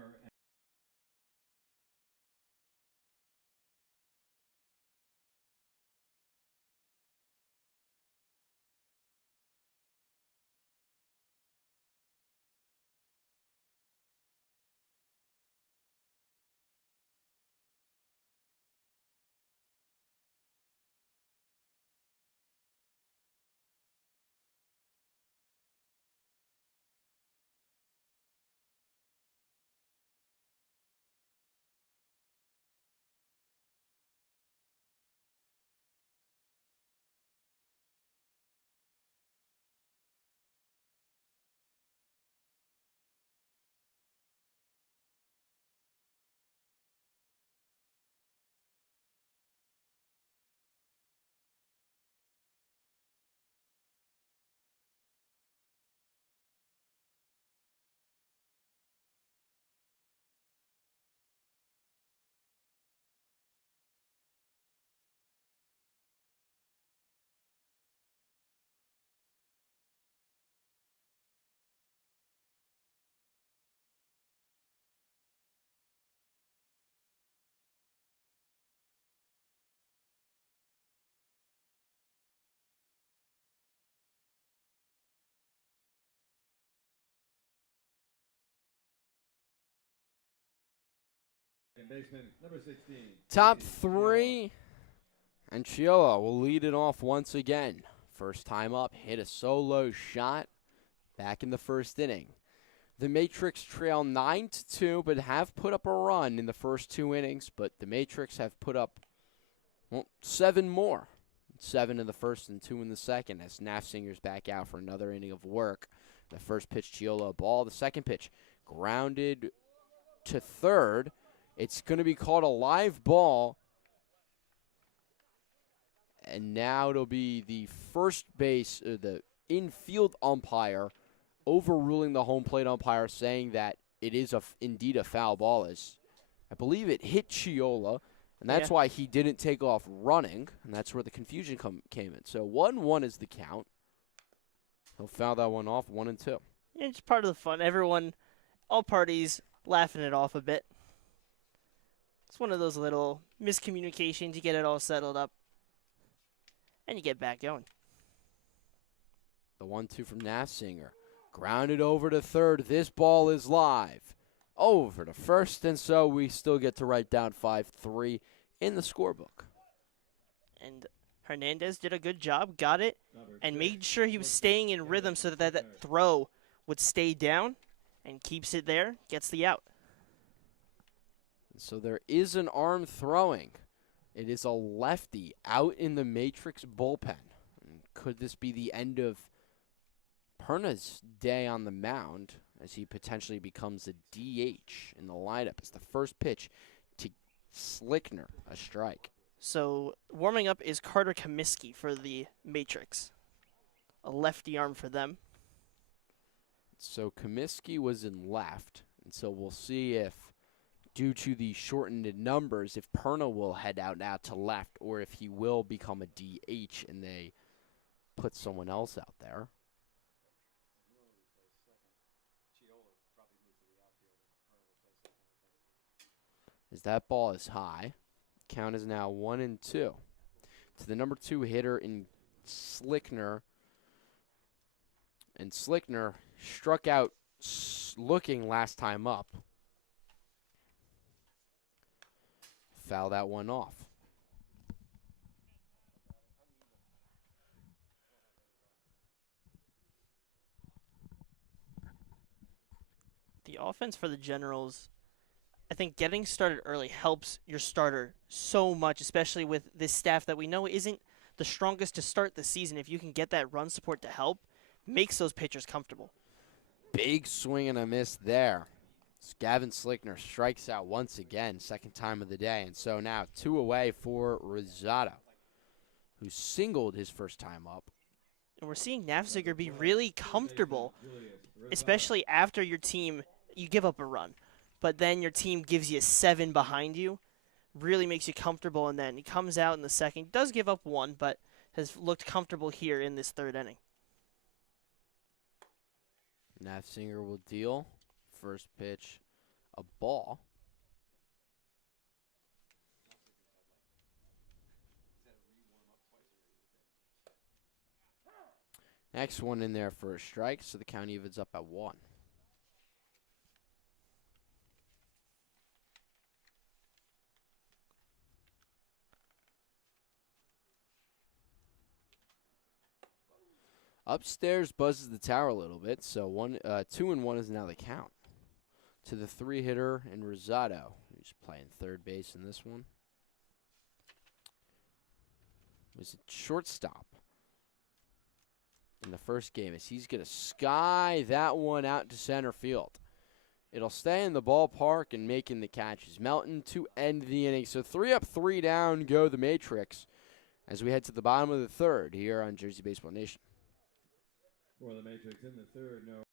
Second baseman, number 16. Top ECCBL. three. And Chiola will lead it off once again. First time up, hit a solo shot back in the first inning. The Matrix trail 9-2, but have put up a run in the first 2 innings. But the Matrix have put up 7 more. 7 in the first and 2 in the second as Nafsinger's back out for another inning of work. The first pitch, Chiola, a ball. The second pitch, grounded to third. It's going to be called a live ball. And now it'll be the first base, the infield umpire overruling the home plate umpire, saying that it is indeed a foul ball. As I believe it hit Chiola, and that's why he didn't take off running, and that's where the confusion came in. So 1-1 is the count. He'll foul that one off, 1-2. Yeah, it's part of the fun. Everyone, all parties, laughing it off a bit. It's one of those little miscommunications. You get it all settled up, and you get back going. The 1-2 from Nafsinger. Grounded over to third. This ball is live. Over to first, and so we still get to write down 5-3 in the scorebook. And Hernandez did a good job, got it, and made sure he was staying in rhythm so that throw would stay down and keeps it there, gets the out. So there is an arm throwing. It is a lefty out in the Matrix bullpen. Could this be the end of Perna's day on the mound as he potentially becomes a DH in the lineup? It's the first pitch to Slickner, a strike. So warming up is Carter Comiskey for the Matrix. A lefty arm for them. So Comiskey was in left, and so we'll see if, due to the shortened numbers, if Perna will head out now to left or if he will become a DH and they put someone else out there. As that ball is high, count is now 1-2 to the number 2 hitter in Slickner. And Slickner struck out looking last time up. Foul that one off. The offense for the Generals, I think getting started early helps your starter so much, especially with this staff that we know isn't the strongest to start the season. If you can get that run support to help, makes those pitchers comfortable. Big swing and a miss there. Gavin Slickner strikes out once again, second time of the day. And so now 2 away for Rosado, who singled his first time up. And we're seeing Nafziger be really comfortable, especially after your team, you give up a run, but then your team gives you 7 behind you, really makes you comfortable, and then he comes out in the second, does give up 1, but has looked comfortable here in this 3rd inning. Nafziger will deal. First pitch, a ball. Next one in there for a strike, so the count evens up at 1. Upstairs buzzes the tower a little bit, so 2-1 is now the count. To the 3 hitter in Rosado, who's playing third base in this one. Was it shortstop in the first game as he's going to sky that one out to center field. It'll stay in the ballpark and making the catches. Melton to end the inning. So 3 up, 3 down go the Matrix as we head to the bottom of the 3rd here on Jersey Baseball Nation. For the Matrix in the 3rd, no.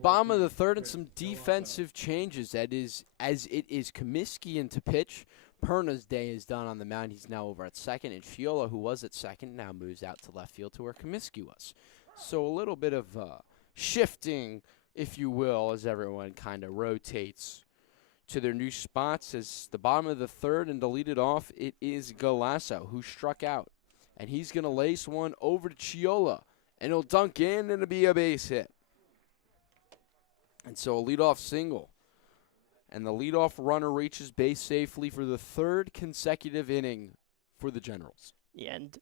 Bottom of the third and some defensive changes. That is, as it is Comiskey into pitch. Perna's day is done on the mound. He's now over at second. And Fiola, who was at second, now moves out to left field to where Comiskey was. So a little bit of shifting, if you will, as everyone kind of rotates to their new spots. As the bottom of the third and to lead it off, it is Galasso, who struck out. And he's going to lace one over to Chiola. And he'll dunk in, and it'll be a base hit. And so a leadoff single. And the leadoff runner reaches base safely for the third consecutive inning for the Generals. Yeah, and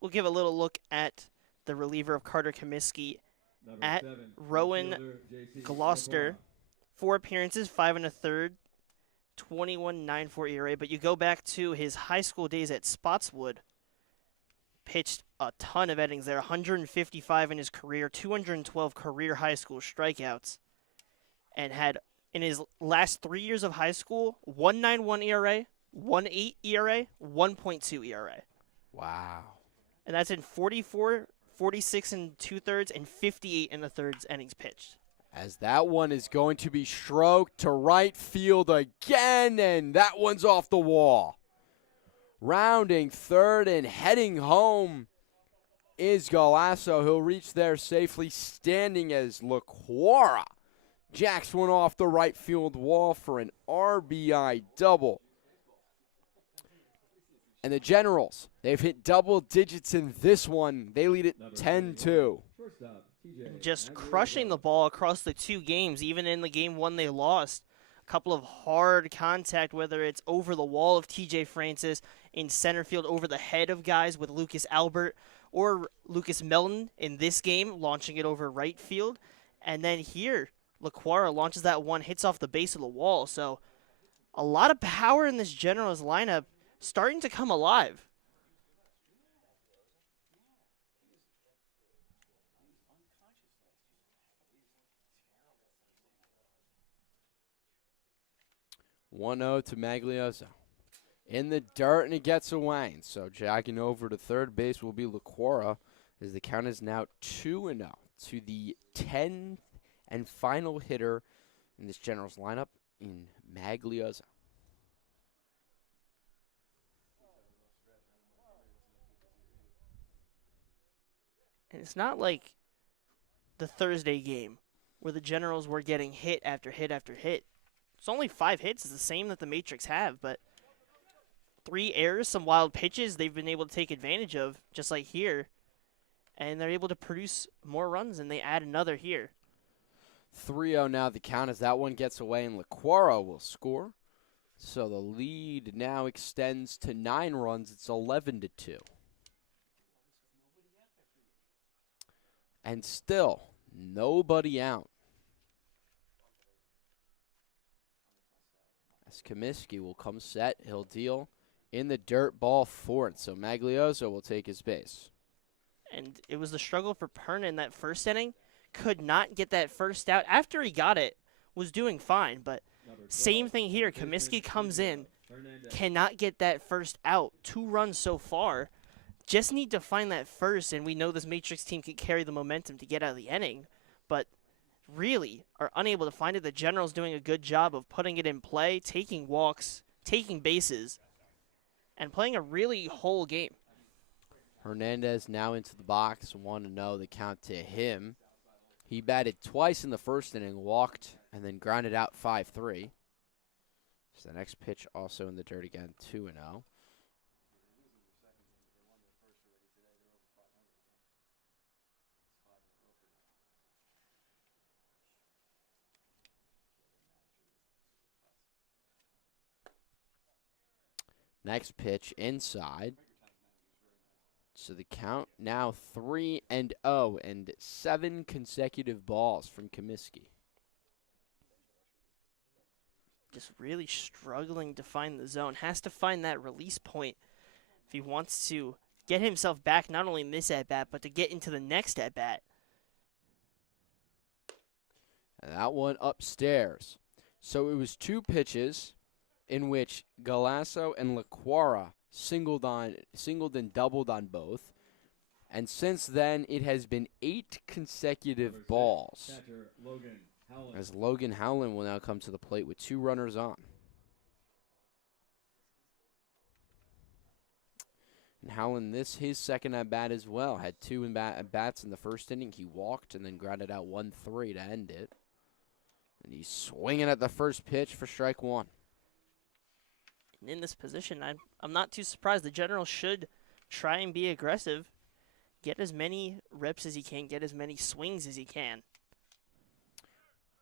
we'll give a little look at the reliever of Carter Comiskey at 7, Rowan outfielder, JC Gloucester. 4 appearances, 5 1/3, 21.94 ERA. But you go back to his high school days at Spotswood, pitched a ton of innings there, 155 in his career, 212 career high school strikeouts, and had in his last 3 years of high school 1.91 ERA, 1.8 ERA, 1.2 ERA. Wow. And that's in 44, 46 and 2/3, and 58 and 1/3 innings pitched. As that one is going to be stroked to right field again, and that one's off the wall. Rounding third and heading home is Galasso. He'll reach there safely, standing as Laquara jacks one off the right field wall for an RBI double. And the Generals, they've hit double digits in this one. They lead it 10-2. Just crushing the ball across the 2 games, even in the game 1 they lost. A couple of hard contact, whether it's over the wall of TJ Francis, in center field over the head of guys with Lucas Albert, or Lucas Melton in this game, launching it over right field. And then here, Laquara launches that one, hits off the base of the wall. So a lot of power in this Generals lineup, starting to come alive. One 0 to Maglioso. In the dirt, and he gets away. So jacking over to third base will be Laquara, as the count is now 2-0 to the 10th and final hitter in this Generals lineup in Maglioso. And it's not like the Thursday game where the Generals were getting hit after hit after hit. It's only 5 hits. It's the same that the Matrix have, but 3 errors, some wild pitches they've been able to take advantage of, just like here. And they're able to produce more runs, and they add another here. 3-0 now the count as that one gets away, and Laquara will score. So the lead now extends to 9 runs. It's 11-2. And still, nobody out. As Comiskey will come set, he'll deal in the dirt, ball 4. So Maglioso will take his base. And it was the struggle for Perna in that first inning. Could not get that first out. After he got it, was doing fine. But same thing here. Comiskey comes in, cannot get that first out. 2 runs so far. Just need to find that first, and we know this Matrix team can carry the momentum to get out of the inning. But really are unable to find it. The Generals doing a good job of putting it in play, taking walks, taking bases, and playing a really whole game. Hernandez now into the box, 1-0 the count to him. He batted twice in the first inning, walked, and then grounded out 5-3. So the next pitch also in the dirt again, 2-0. Next pitch inside. So the count now 3-0 and 7 consecutive balls from Comiskey. Just really struggling to find the zone. Has to find that release point if he wants to get himself back not only in this at-bat, but to get into the next at-bat. And that one upstairs. So it was 2 pitches in which Galasso and Laquara singled and doubled on both. And since then, it has been 8 consecutive Number 6, balls. catcher Logan Howland. As Logan Howland will now come to the plate with 2 runners on. And Howland, his second at-bat as well. Had 2 at-bats in the first inning. He walked and then grounded out 1-3 to end it. And he's swinging at the first pitch for strike 1. And in this position, I'm not too surprised. The Generals should try and be aggressive. Get as many reps as he can. Get as many swings as he can.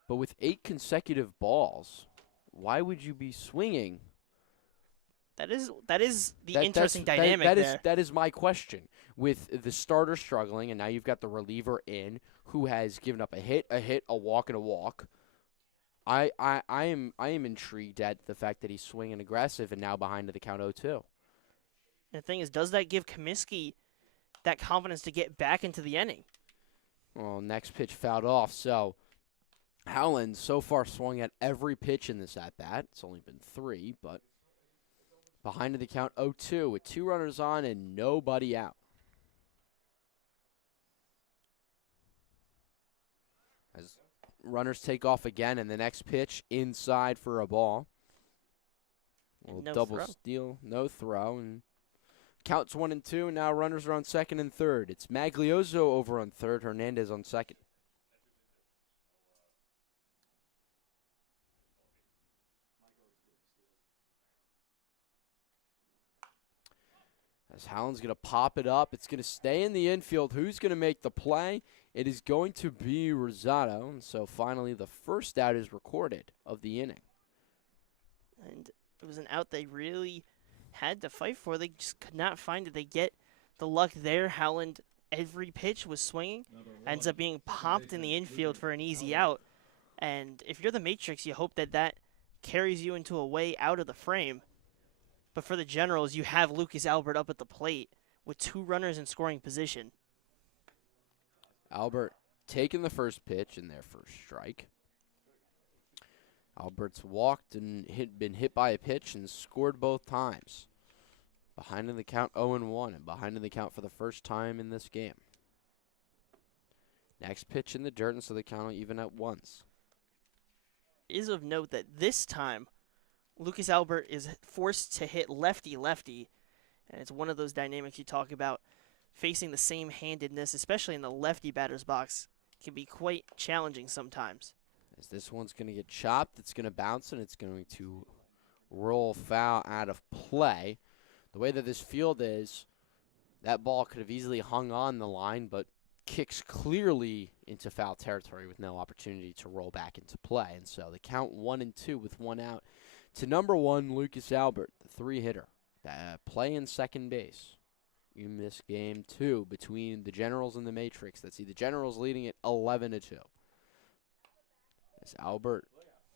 But with 8 consecutive balls, why would you be swinging? That is the interesting dynamic there. That is my question. With the starter struggling, and now you've got the reliever in, who has given up a hit, a walk, and a walk. I am intrigued at the fact that he's swinging aggressive and now behind to the count 0-2. And the thing is, does that give Comiskey that confidence to get back into the inning? Well, next pitch fouled off. So Howland so far swung at every pitch in this at bat. It's only been 3, but behind to the count 0-2 with 2 runners on and nobody out. As runners take off again, and the next pitch inside for a ball. No Double throw. steal, no throw, and counts 1-2. And now runners are on second and third. It's Maglioso over on third, Hernandez on second. As Howland's going to pop it up, it's going to stay in the infield. Who's going to make the play? It is going to be Rosado. And so finally the first out is recorded of the inning. And it was an out they really had to fight for. They just could not find it. They get the luck there. Howland, every pitch was swinging. Ends up being popped in the infield for an easy out. And if you're the Matrix, you hope that carries you into a way out of the frame. But for the Generals, you have Lucas Albert up at the plate with 2 runners in scoring position. Albert taking the first pitch in their first strike. Albert's walked and been hit by a pitch and scored both times. Behind in the count 0-1 and behind in the count for the first time in this game. Next pitch in the dirt, and so the count will even at once. It is of note that this time, Lucas Albert is forced to hit lefty-lefty, and it's one of those dynamics you talk about. Facing the same handedness, especially in the lefty batter's box, can be quite challenging sometimes. As this one's going to get chopped, it's going to bounce, and it's going to roll foul out of play. The way that this field is, that ball could have easily hung on the line, but kicks clearly into foul territory with no opportunity to roll back into play. And so the count 1-2 with 1 out to number 1, Lucas Albert, the 3-hitter, playing second base in this game 2 between the Generals and the Matrix. Let's see the Generals leading it 11-2. As Albert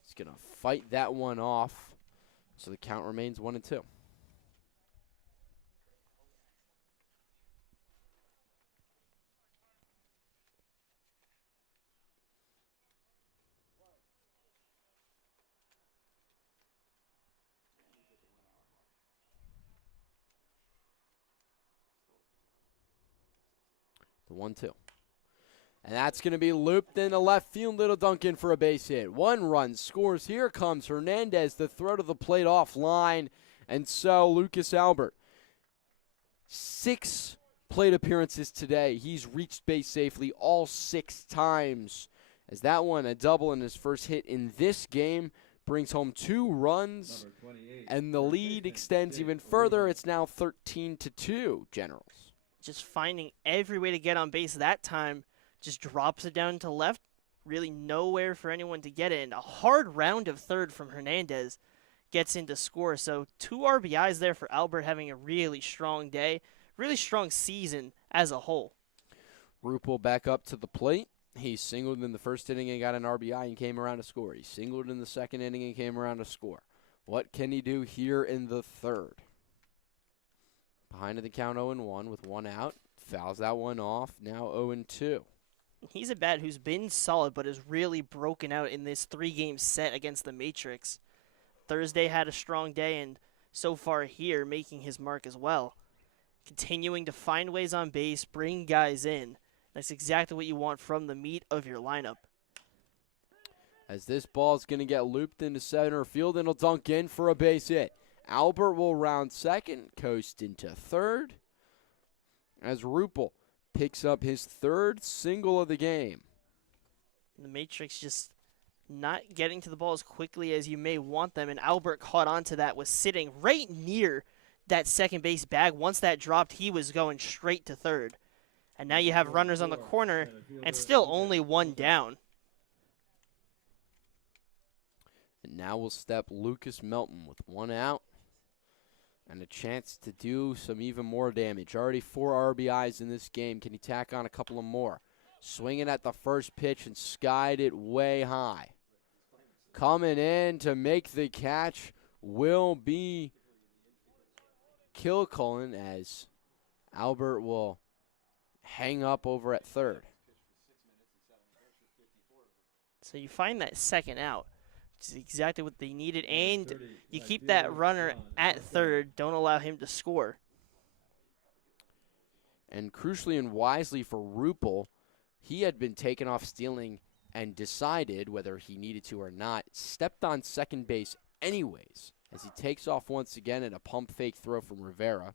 is going to fight that one off, so the count remains 1-2. The 1-2. And that's going to be looped into left field. Little Duncan for a base hit. 1 run scores. Here comes Hernandez. The throw to the plate offline. And so Lucas Albert, 6 plate appearances today. He's reached base safely all 6 times. As that one, a double in his first hit in this game, brings home 2 runs. And the lead extends even further. It's now 13-2 Generals. Just finding every way to get on base that time. Just drops it down to left. Really nowhere for anyone to get it. And a hard round of third from Hernandez gets in to score. So 2 RBIs there for Albert, having a really strong day. Really strong season as a whole. Rupel back up to the plate. He singled in the first inning and got an RBI and came around to score. He singled in the second inning and came around to score. What can he do here in the third? Behind the count 0-1 with 1 out. Fouls that one off. Now 0-2. He's a bat who's been solid but has really broken out in this 3-game set against the Matrix. Thursday had a strong day, and so far here making his mark as well. continuing to find ways on base, bring guys in. That's exactly what you want from the meat of your lineup. As this ball is going to get looped into center field, and it'll dunk in for a base hit. Albert will round second, coast into third, as Rupel picks up his third single of the game. The Matrix just not getting to the ball as quickly as you may want them, and Albert caught on to that, was sitting right near that second base bag. Once that dropped, he was going straight to third. And now you have runners on the corner, and still only one down. And now will step Lucas Melton with one out and a chance to do some even more damage. Already 4 RBIs in this game. Can he tack on a couple of more? Swinging at the first pitch and skied it way high. Coming in to make the catch will be Kilcullen, as Albert will hang up over at third. So you find that second out, which is exactly what they needed, and you keep that runner at third. Don't allow him to score. And crucially and wisely for Rupel, he had been taken off stealing and decided, whether he needed to or not, stepped on second base anyways, as he takes off once again at a pump fake throw from Rivera.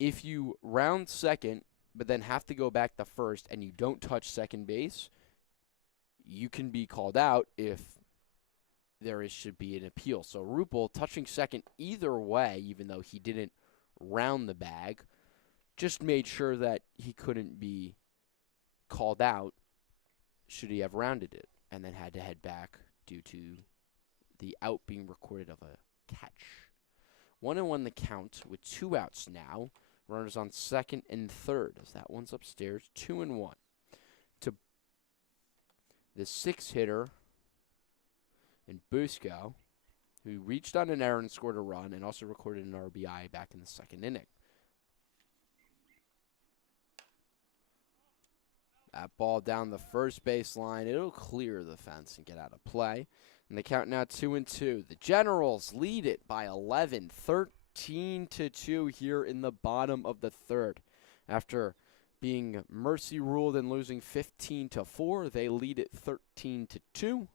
If you round second, but then have to go back to first, and you don't touch second base, you can be called out if should be an appeal. So Rupel touching second either way, even though he didn't round the bag, just made sure that he couldn't be called out should he have rounded it, and then had to head back due to the out being recorded of a catch. 1-1 the count with 2 outs now. Runners on second and third, as that one's upstairs. 2-1 to the 6-hitter in Busco, who reached on an error and scored a run, and also recorded an RBI back in the second inning. That ball down the first baseline. It'll clear the fence and get out of play. And the count now 2-2. The Generals lead it by 11, 13-2 here in the bottom of the third. After being mercy ruled and losing 15-4, they lead it 13-2.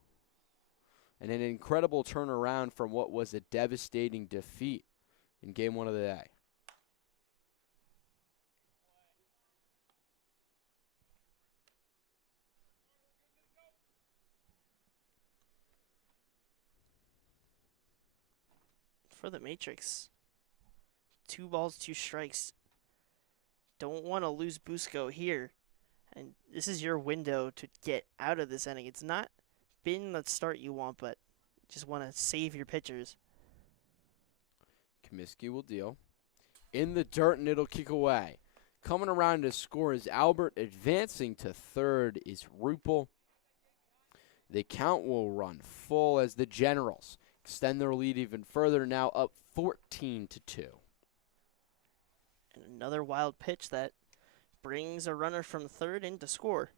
And an incredible turnaround from what was a devastating defeat in Game 1 of the day. For the Matrix, 2 balls, 2 strikes. Don't want to lose Busco here. And this is your window to get out of this inning. It's not been the start you want, but just want to save your pitchers. Comiskey will deal. In the dirt, and it'll kick away. Coming around to score is Albert. Advancing to third is Rupel. The count will run full as the Generals extend their lead even further, now up 14-2. And another wild pitch that brings a runner from third in to score.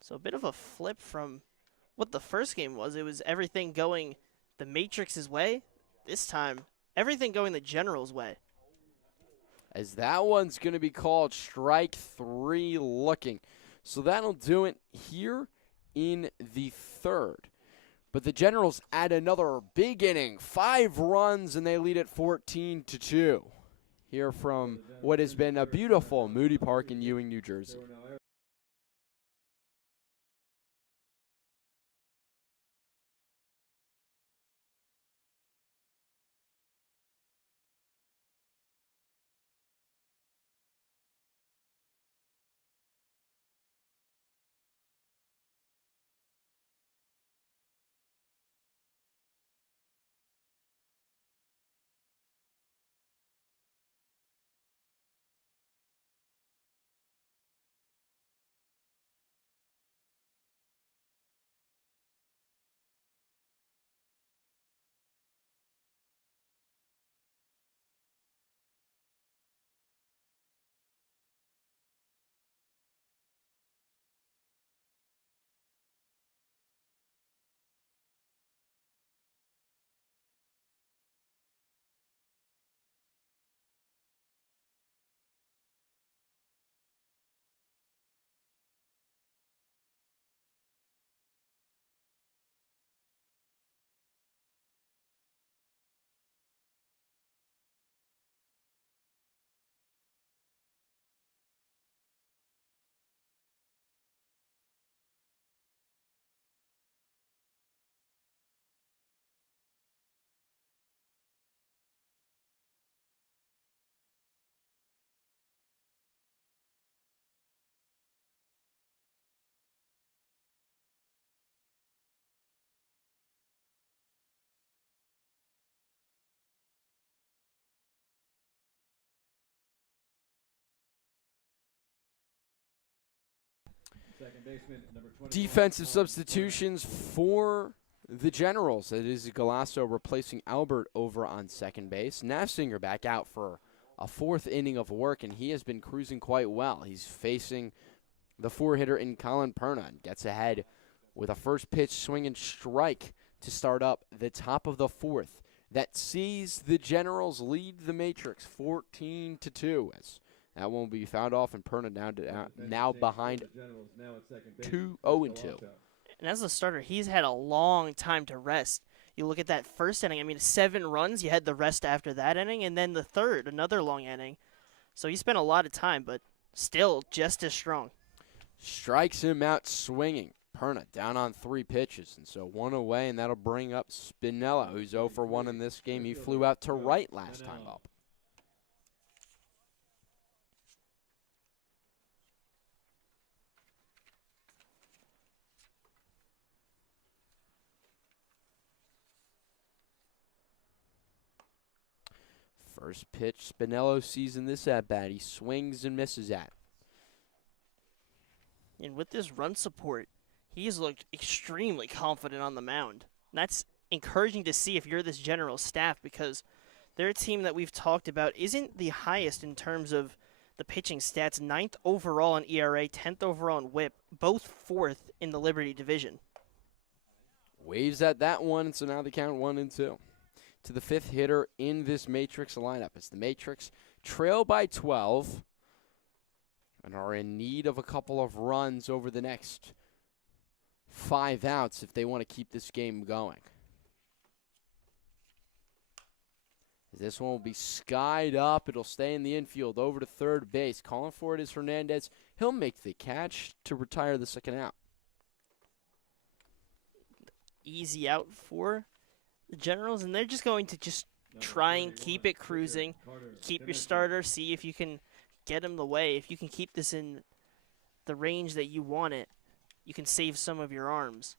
So a bit of a flip from what the first game was. It was everything going the Matrix's way. This time, everything going the General's way. As that one's going to be called strike 3 looking. So that'll do it here in the third. But the Generals add another big inning, 5 runs, and they lead at 14-2. Here from what has been a beautiful Moody Park in Ewing, New Jersey. Second baseman, number 21, Defensive Colin substitutions for the Generals. It is Galasso replacing Albert over on second base. Nafsinger back out for a fourth inning of work, and he has been cruising quite well. He's facing the four-hitter in Colin Perna and gets ahead with a first pitch swing and strike to start up the top of the fourth. That sees the Generals lead the Matrix 14-2. As that one will be fouled off, and Perna now behind the Generals, now at second base, 2-0-2. And as a starter, he's had a long time to rest. You look at that first inning, I mean, 7 runs, you had the rest after that inning, and then the third, another long inning. So he spent a lot of time, but still just as strong. Strikes him out swinging. Perna down on 3 pitches, and so 1 away, and that'll bring up Spinella, who's 0 for 1 in this game. He flew out to right last time up. First pitch, Spinello sees in this at-bat. He swings and misses at. And with this run support, he's looked extremely confident on the mound. And that's encouraging to see if you're this General staff, because they're a team that we've talked about isn't the highest in terms of the pitching stats. 9th overall in ERA, 10th overall in WHIP, both 4th in the Liberty division. Waves at that one, and so now they count 1-2. To the 5th hitter in this Matrix lineup. As the Matrix trail by 12 and are in need of a couple of runs over the next 5 outs if they want to keep this game going. This one will be skied up. It'll stay in the infield over to third base. Calling for it is Hernandez. He'll make the catch to retire the second out. Easy out for the Generals, and they're just going to just try and keep it cruising. Keep your starter, see if you can get him the way. If you can keep this in the range that you want it, you can save some of your arms.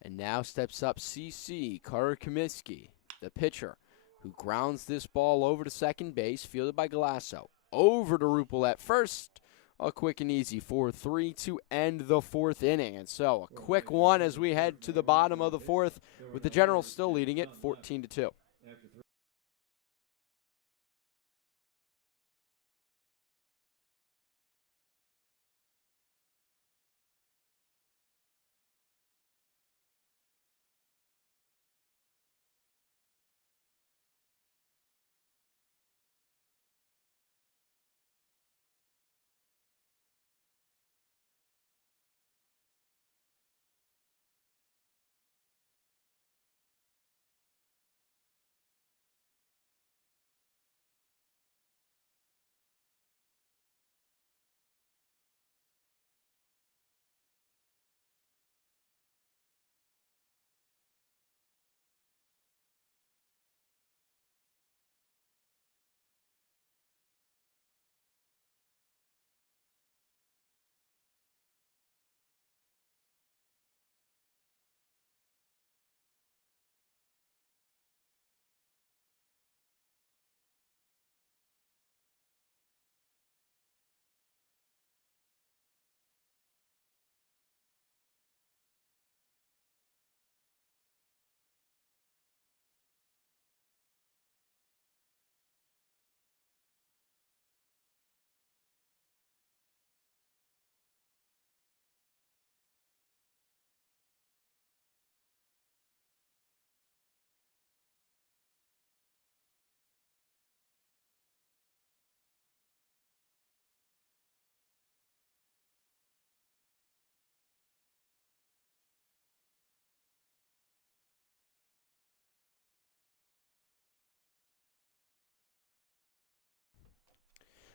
And now steps up CC, Carter Comiskey, the pitcher, who grounds this ball over to second base, fielded by Galasso. Over to Rupel at first. A quick and easy 4-3 to end the 4th inning. And so a quick one as we head to the bottom of the 4th, with the Generals still leading it 14-2.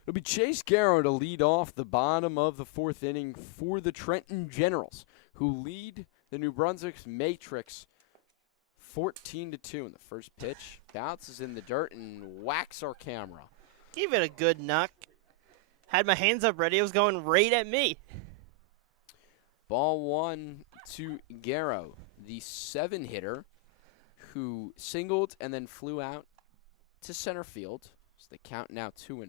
It'll be Chase Garrow to lead off the bottom of the 4th inning for the Trenton Generals, who lead the New Brunswick Matrix 14-2. In the first pitch, bounces in the dirt and whacks our camera. Gave it a good knock. Had my hands up ready. It was going right at me. Ball 1 to Garrow, the 7-hitter, who singled and then flew out to center field. So the count now 2-0.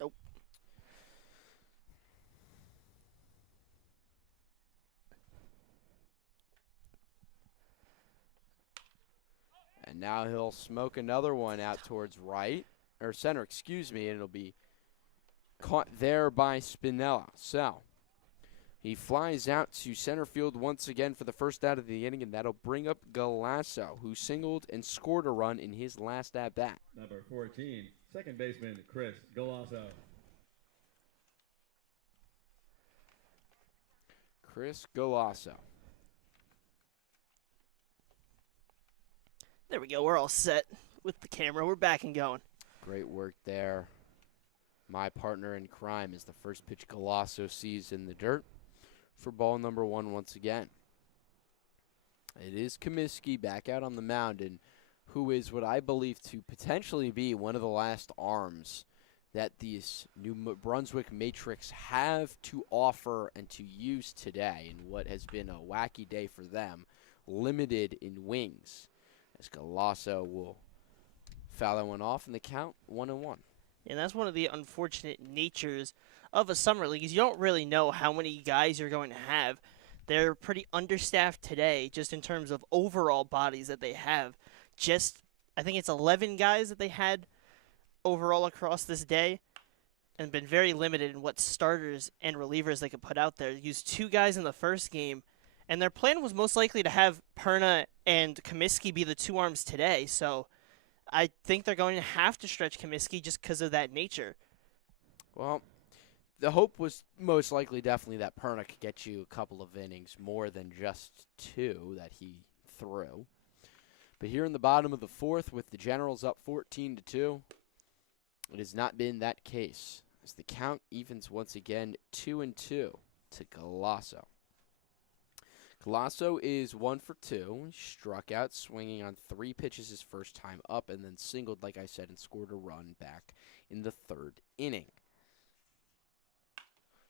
Nope. now he'll smoke another one out towards right, or center, excuse me, and it'll be caught there by Spinella. So he flies out to center field once again for the first out of the inning, and that'll bring up Galasso, who singled and scored a run in his last at-bat. Number 14, second baseman Chris Galasso. Chris Galasso. There we go. We're all set with the camera. We're back and going. Great work there. My partner in crime is the first pitch Galasso sees in the dirt for ball number 1 once again. It is Comiskey back out on the mound, and who is what I believe to potentially be one of the last arms that these New Brunswick Matrix have to offer and to use today in what has been a wacky day for them, limited in wings, as Galasso will foul that one off in the count 1-1. And that's one of the unfortunate natures of a summer league is you don't really know how many guys you're going to have. They're pretty understaffed today just in terms of overall bodies that they have. I think it's 11 guys that they had overall across this day and been very limited in what starters and relievers they could put out there. Used 2 guys in the first game, and their plan was most likely to have Perna and Comiskey be the 2 arms today. So I think they're going to have to stretch Comiskey just because of that nature. Well, the hope was most likely definitely that Perna could get you a couple of innings more than just 2 that he threw. But here in the bottom of the 4th with the Generals up 14-2, it has not been that case as the count evens once again 2-2 to Galasso. Galasso is 1 for 2. He struck out swinging on 3 pitches his first time up and then singled, like I said, and scored a run back in the 3rd inning.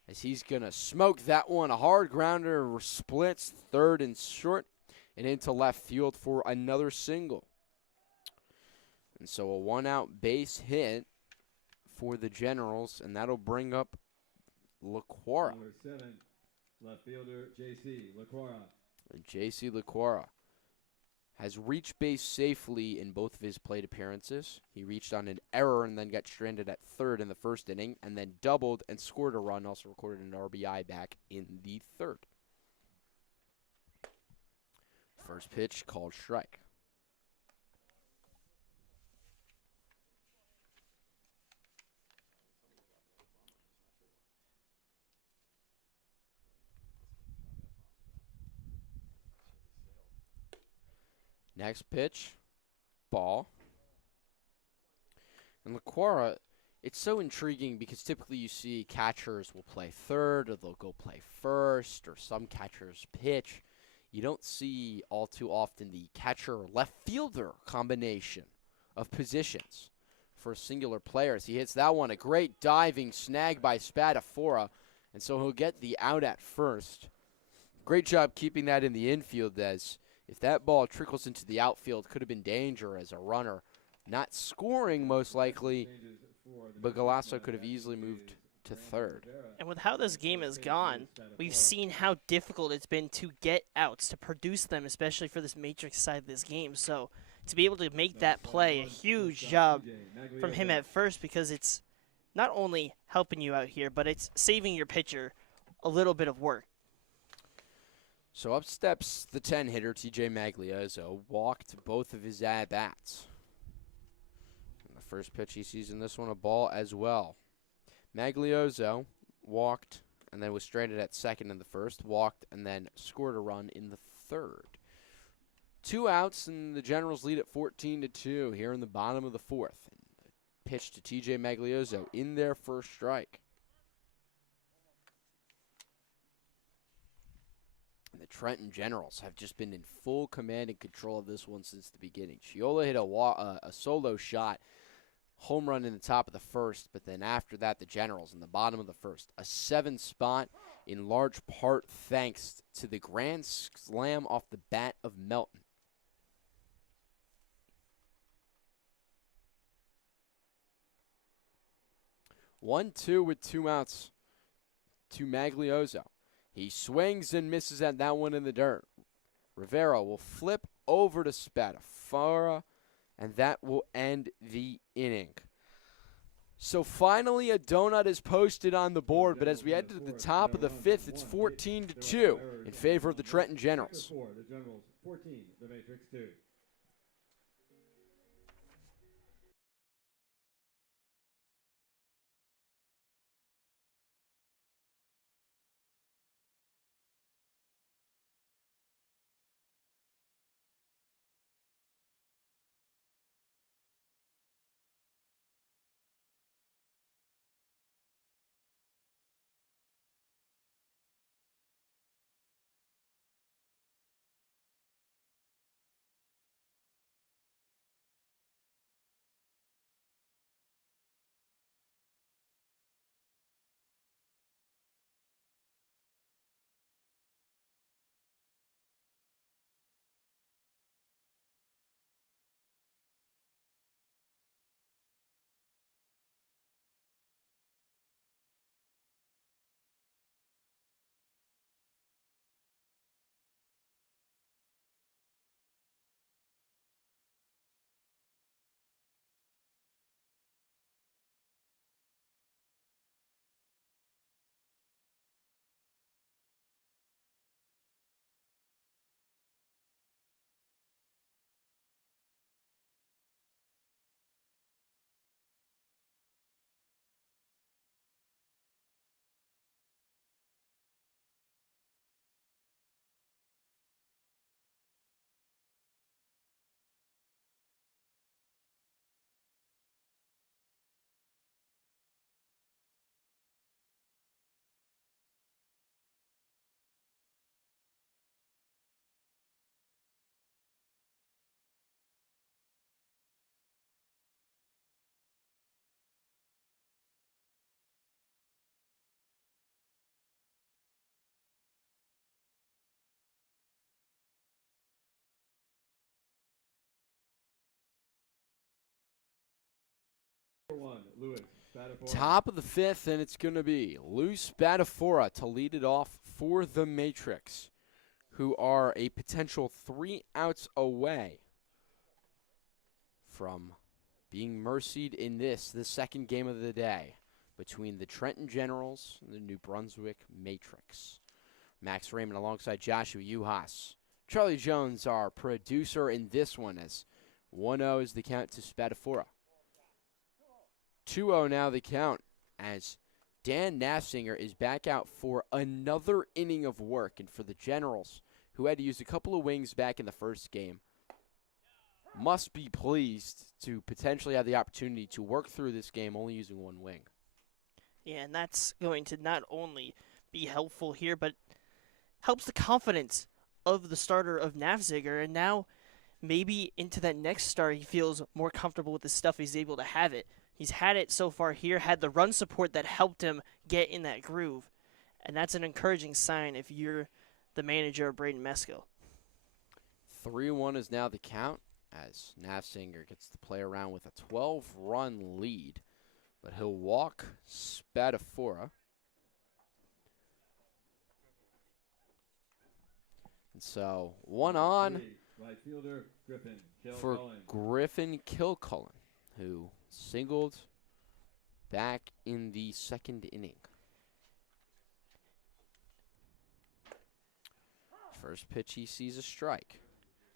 As he's going to smoke that one, a hard grounder splits third and short and into left field for another single. And so a 1-out base hit for the Generals, and that'll bring up Laquara. Number 7, left fielder J.C. Laquara. J.C. Laquara has reached base safely in both of his plate appearances. He reached on an error and then got stranded at third in the first inning, and then doubled and scored a run, also recorded an RBI back in the 3rd. First pitch called strike. Next pitch, ball. And Laquara, it's so intriguing because typically you see catchers will play third or they'll go play first or some catchers pitch. You don't see all too often the catcher-left fielder combination of positions for singular players. He hits that one, a great diving snag by Spadafora, and so he'll get the out at first. Great job keeping that in the infield, as if that ball trickles into the outfield, could have been danger as a runner. Not scoring, most likely, but Galasso could have easily moved to third. And with how this game has gone, we've seen how difficult it's been to get outs, to produce them, especially for this Matrix side of this game. So to be able to make that play, a huge job from him at first, because it's not only helping you out here, but it's saving your pitcher a little bit of work. So up steps the 10-hitter, TJ Magliozzo, walked both of his at-bats. And the first pitch he sees in this one, a ball as well. Magliozzo walked and then was stranded at second in the first, walked and then scored a run in the 3rd. 2 outs, and the Generals lead at 14-2 here in the bottom of the 4th. Pitch to TJ Magliozzo in their first strike. And the Trenton Generals have just been in full command and control of this one since the beginning. Chiola hit a solo shot, home run in the top of the 1st, but then after that, the Generals in the bottom of the 1st. A 7 spot, in large part thanks to the grand slam off the bat of Melton. One-two with 2 outs to Magliozzo. He swings and misses at that one in the dirt. Rivera will flip over to Spadafora, and that will end the inning. So finally, a donut is posted on the board, but as we head to the top of the fifth, it's 14-2 in favor of the Trenton Generals. The Generals 14, the Matrix 2. Top of the fifth, and it's going to be Lou Spadafora to lead it off for the Matrix, who are a potential 3 outs away from being mercied in the second game of the day, between the Trenton Generals and the New Brunswick Matrix. Max Raymond alongside Joshua Yuhas. Charlie Jones, our producer in this one, as 1-0 is the count to Spadafora. 2-0 now the count, as Dan Nafsinger is back out for another inning of work. And for the Generals, who had to use a couple of wings back in the first game, must be pleased to potentially have the opportunity to work through this game only using one wing. Yeah, and that's going to not only be helpful here, but helps the confidence of the starter of Nafziger. And now maybe into that next start, he feels more comfortable with the stuff. He's able to have it. He's had it so far here, had the run support that helped him get in that groove. And that's an encouraging sign if you're the manager of Braden Meskill. 3-1 is now the count, as Nafsinger gets to play around with a 12-run lead. But he'll walk Spadafora. And so, one on Right fielder, for Griffin Kilcullen, who singled back in the second inning. First pitch, he sees a strike.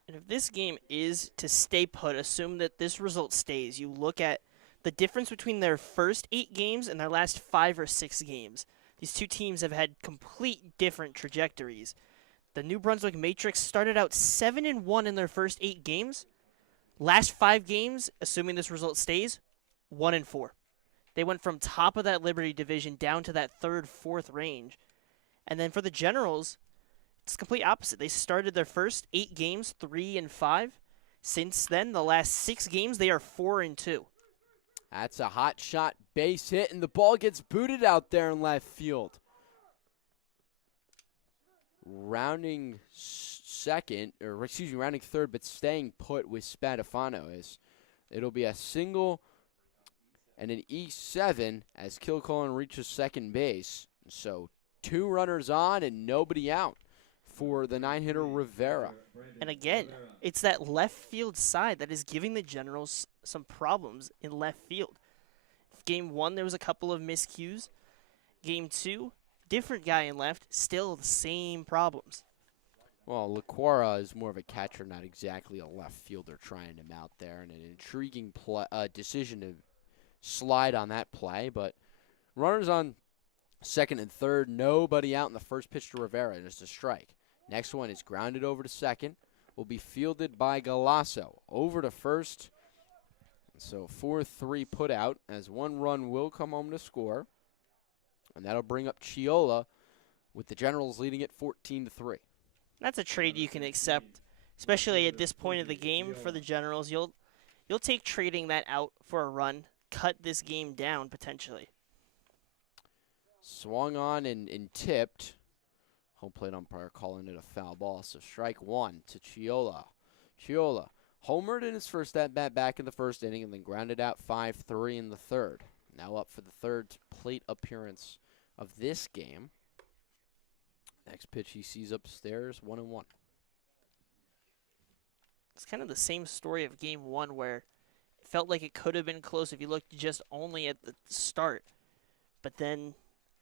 And if this game is to stay put, assume that this result stays. You look at the difference between their first 8 games and their last 5 or 6 games. These two teams have had complete different trajectories. The New Brunswick Matrix started out 7-1 in their first 8 games. Last 5 games, assuming this result stays, 1-4. They went from top of that Liberty division down to that 3rd, 4th range. And then for the Generals, it's complete opposite. They started their first 8 games 3-5. Since then, the last 6 games, they are 4-2. That's a hot shot base hit, and the ball gets booted out there in left field. Rounding rounding third, but staying put with Spadafano, is it'll be a single and an E7 as Kilcullen reaches second base. So 2 runners on and nobody out for the 9-hitter Rivera. And again, it's that left field side that is giving the Generals some problems in left field. Game 1, there was a couple of miscues. Game 2, different guy in left, still the same problems. Well, LaQuara is more of a catcher, not exactly a left fielder trying him out there, and an intriguing decision to slide on that play. But runners on second and third, nobody out in the first pitch to Rivera, just a strike. Next one is grounded over to second, will be fielded by Galasso. Over to first, so 4-3 put out, as one run will come home to score, and that'll bring up Chiola, with the Generals leading it 14-3. That's a trade you can accept, especially at this point of the game for the Generals. You'll take trading that out for a run, cut this game down potentially. Swung on and tipped. Home plate umpire calling it a foul ball, so strike one to Chiola. Chiola homered in his first at-bat back in the first inning and then grounded out 5-3 in the third. Now up for the third plate appearance of this game. Next pitch he sees upstairs, 1-1. It's kind of the same story of game 1 where it felt like it could have been close if you looked just only at the start. But then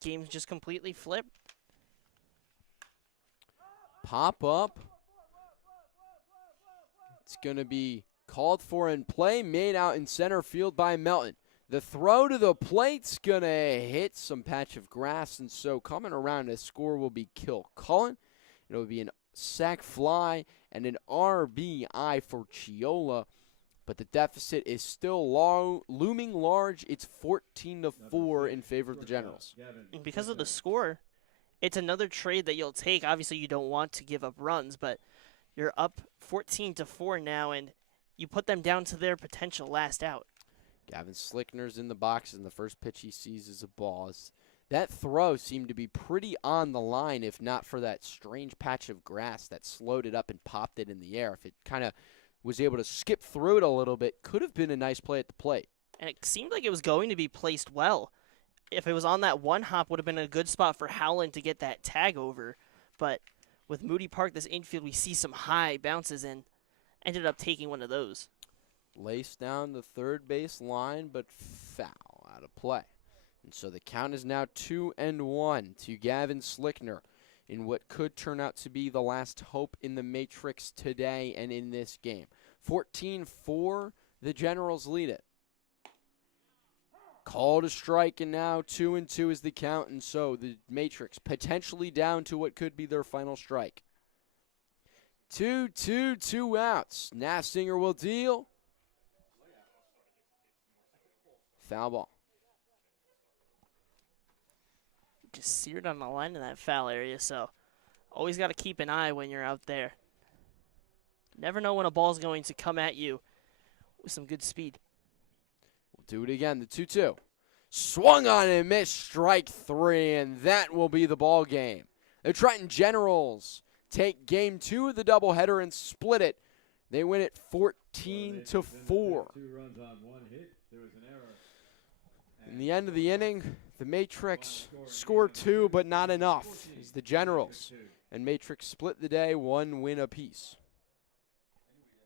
games just completely flipped. Pop up. It's going to be called for in play, made out in center field by Melton. The throw to the plate's going to hit some patch of grass, and so coming around to score will be Kilcullen. It'll be an sac fly and an RBI for Chiola, but the deficit is still looming large. It's 14-4 in favor of the Generals. And because of the score, it's another trade that you'll take. Obviously, you don't want to give up runs, but you're up 14-4 now, and you put them down to their potential last out. Gavin Slickner's in the box, and the first pitch he sees is a ball. That throw seemed to be pretty on the line, if not for that strange patch of grass that slowed it up and popped it in the air. If it kind of was able to skip through it a little bit, could have been a nice play at the plate. And it seemed like it was going to be placed well. If it was on that one hop, would have been a good spot for Howland to get that tag over. But with Moody Park, this infield, we see some high bounces and ended up taking one of those. Laced down the third base line, but foul out of play. And so the count is now 2-1 to Gavin Slickner in what could turn out to be the last hope in the Matrix today and in this game. 14-4, the Generals lead it. Called a strike, and now 2-2 is the count, and so the Matrix potentially down to what could be their final strike. 2-2, 2 outs. Nafsinger will deal. Foul ball. Just seared on the line in that foul area, so always got to keep an eye when you're out there. Never know when a ball's going to come at you with some good speed. We'll do it again, the 2-2. Swung on and missed, strike 3, and that will be the ball game. The Trenton Generals take game 2 of the doubleheader and split it. They win it 14-4. 2 runs on 1 hit. There was an error. In the end of the inning, the Matrix scored 2, but not enough, as the Generals and Matrix split the day 1 win apiece.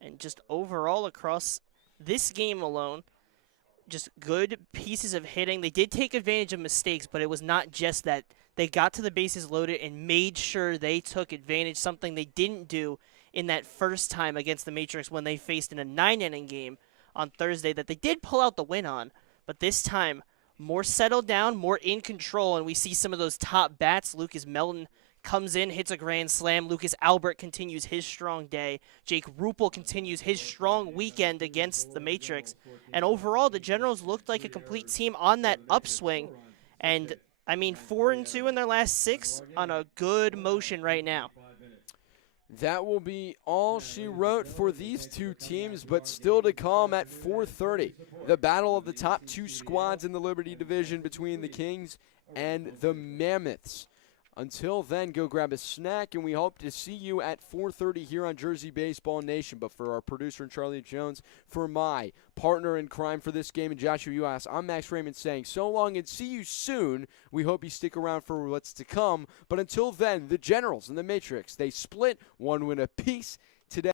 And just overall across this game alone, just good pieces of hitting. They did take advantage of mistakes, but it was not just that. They got to the bases loaded and made sure they took advantage, something they didn't do in that first time against the Matrix when they faced in a 9-inning game on Thursday that they did pull out the win on. But this time, more settled down, more in control, and we see some of those top bats. Lucas Melton comes in, hits a grand slam. Lucas Albert continues his strong day. Jake Rupel continues his strong weekend against the Matrix. And overall, the Generals looked like a complete team on that upswing. And, 4-2 in their last 6 on a good motion right now. That will be all she wrote for these two teams, but still to come at 4:30. The battle of the top 2 squads in the Liberty Division between the Kings and the Mammoths. Until then, go grab a snack, and we hope to see you at 4:30 here on Jersey Baseball Nation. But for our producer and Charlie Jones, for my partner in crime for this game, and Joshua Yuhas, I'm Max Raymond saying so long and see you soon. We hope you stick around for what's to come. But until then, the Generals and the Matrix, they split 1 win apiece.